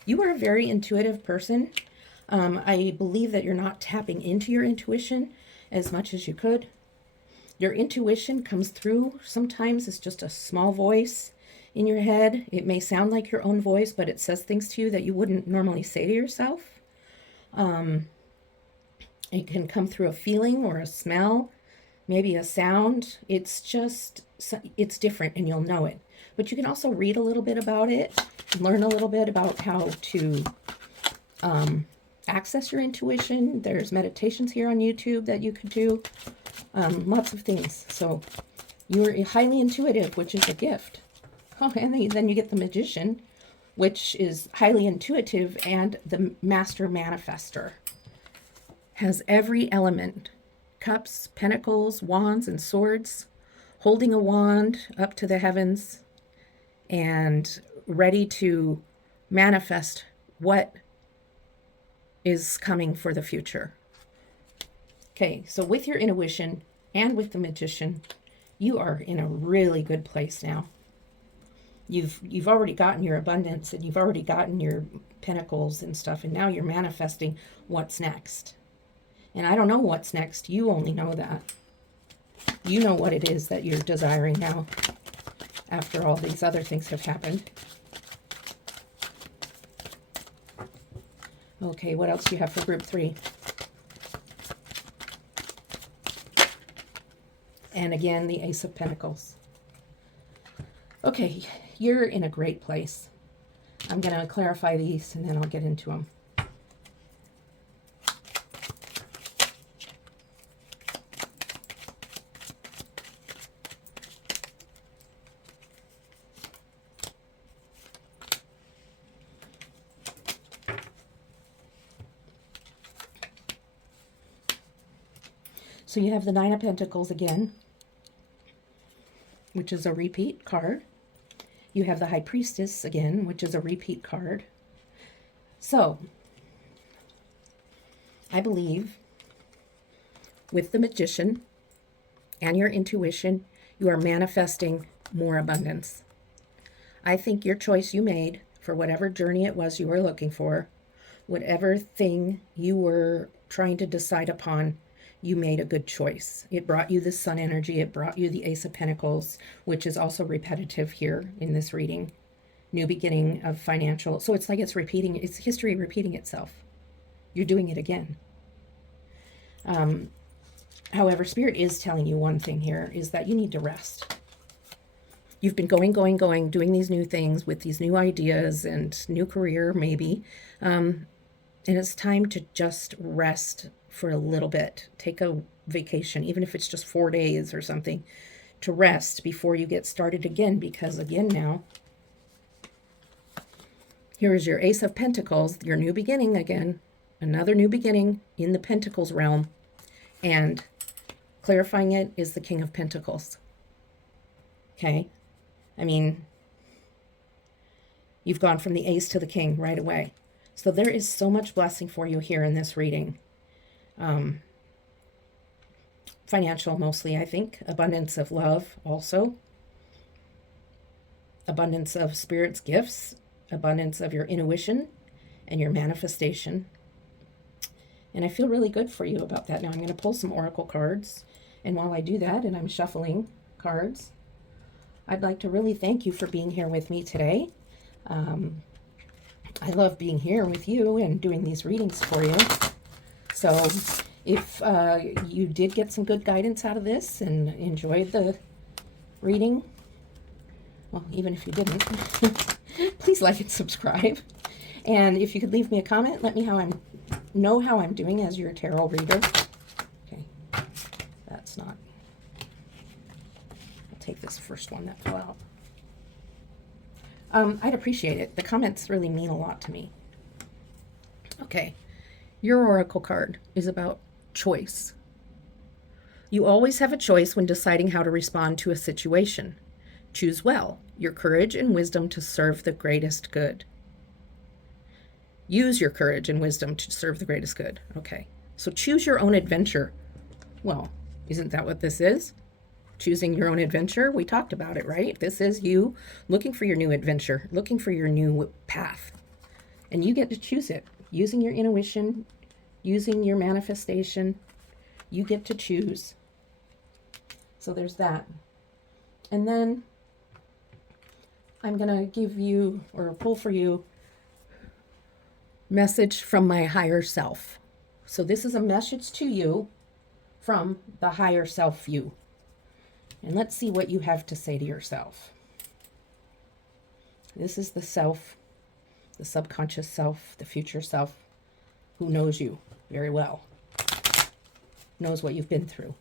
You are a very intuitive person. I believe that you're not tapping into your intuition as much as you could. Your intuition comes through. Sometimes it's just a small voice in your head. It may sound like your own voice, but it says things to you that you wouldn't normally say to yourself. It can come through a feeling or a smell, maybe a sound. It's different, and you'll know it. But you can also read a little bit about it, learn a little bit about how to access your intuition. There's meditations here on YouTube that you could do. Lots of things. So you're highly intuitive, which is a gift. Oh, and then you get the Magician, which is highly intuitive, and the Master Manifester. Has every element. Cups, pentacles, wands, and swords. Holding a wand up to the heavens. And ready to manifest what is coming for the future. Okay, so with your intuition and with the Magician, you are in a really good place now. You've already gotten your abundance, and you've already gotten your pentacles and stuff, and now you're manifesting what's next. And I don't know what's next. You only know that. You know what it is that you're desiring now after all these other things have happened. Okay, what else do you have for group 3? And again, the Ace of Pentacles. Okay, you're in a great place. I'm going to clarify these and then I'll get into them. So you have the Nine of Pentacles again, which is a repeat card. You have the High Priestess again, which is a repeat card. So I believe with the Magician and your intuition, you are manifesting more abundance. I think your choice you made for whatever journey it was you were looking for, whatever thing you were trying to decide upon, you made a good choice. It brought you the Sun energy. It brought you the Ace of Pentacles, which is also repetitive here in this reading. New beginning of financial. So it's like it's repeating. It's history repeating itself. You're doing it again. However, Spirit is telling you one thing here, is that you need to rest. You've been going, doing these new things with these new ideas and new career, maybe. And it's time to just rest for a little bit. Take a vacation, even if it's just 4 days or something, to rest before you get started again. Because again now, here's your Ace of Pentacles, your new beginning again. Another new beginning in the Pentacles realm. And clarifying it is the King of Pentacles. Okay? I mean, you've gone from the Ace to the King right away. So there is so much blessing for you here in this reading. Financial mostly, I think. Abundance of love also. Abundance of Spirit's gifts. Abundance of your intuition and your manifestation. And I feel really good for you about that. Now I'm going to pull some oracle cards. And while I do that, and I'm shuffling cards, I'd like to really thank you for being here with me today. I love being here with you and doing these readings for you. So if you did get some good guidance out of this and enjoyed the reading, well, even if you didn't, please like and subscribe. And if you could leave me a comment, let me know how I'm doing as your tarot reader. Okay, that's not. I'll take this first one that fell out. I'd appreciate it. The comments really mean a lot to me. Okay. Your oracle card is about choice. You always have a choice when deciding how to respond to a situation. Choose well, your courage and wisdom to serve the greatest good. Use your courage and wisdom to serve the greatest good. Okay, so choose your own adventure. Well, isn't that what this is? Choosing your own adventure? We talked about it, right? This is you looking for your new adventure, looking for your new path. And you get to choose it. Using your intuition, using your manifestation, you get to choose. So there's that. And then I'm going to give you, or pull for you, message from my higher self. So this is a message to you from the higher self you. And let's see what you have to say to yourself. This is the self, the subconscious self, the future self, who knows you very well, knows what you've been through.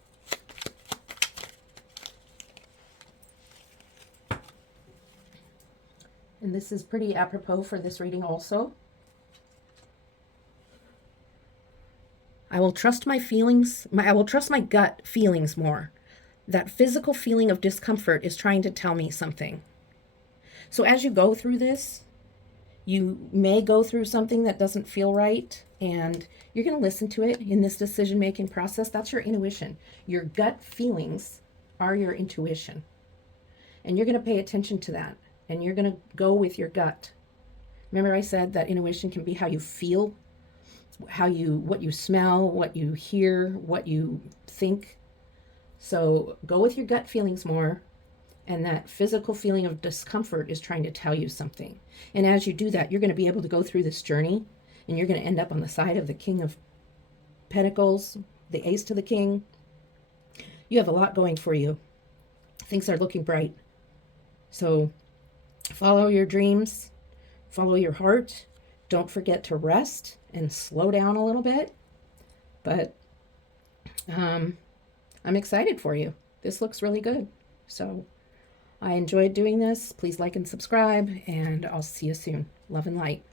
And this is pretty apropos for this reading also. I will trust my feelings. I will trust my gut feelings more. That physical feeling of discomfort is trying to tell me something. So as you go through this, you may go through something that doesn't feel right, and you're going to listen to it in this decision making process. That's your intuition. Your gut feelings are your intuition. And you're going to pay attention to that, and you're going to go with your gut. Remember I said that intuition can be how you feel, what you smell, what you hear, what you think. So go with your gut feelings more, and that physical feeling of discomfort is trying to tell you something. And as you do that, you're going to be able to go through this journey, and you're going to end up on the side of the King of Pentacles, the Ace to the King. You have a lot going for you. Things are looking bright. So follow your dreams, follow your heart. Don't forget to rest and slow down a little bit. But I'm excited for you. This looks really good. So I enjoyed doing this. Please like and subscribe, and I'll see you soon. Love and light.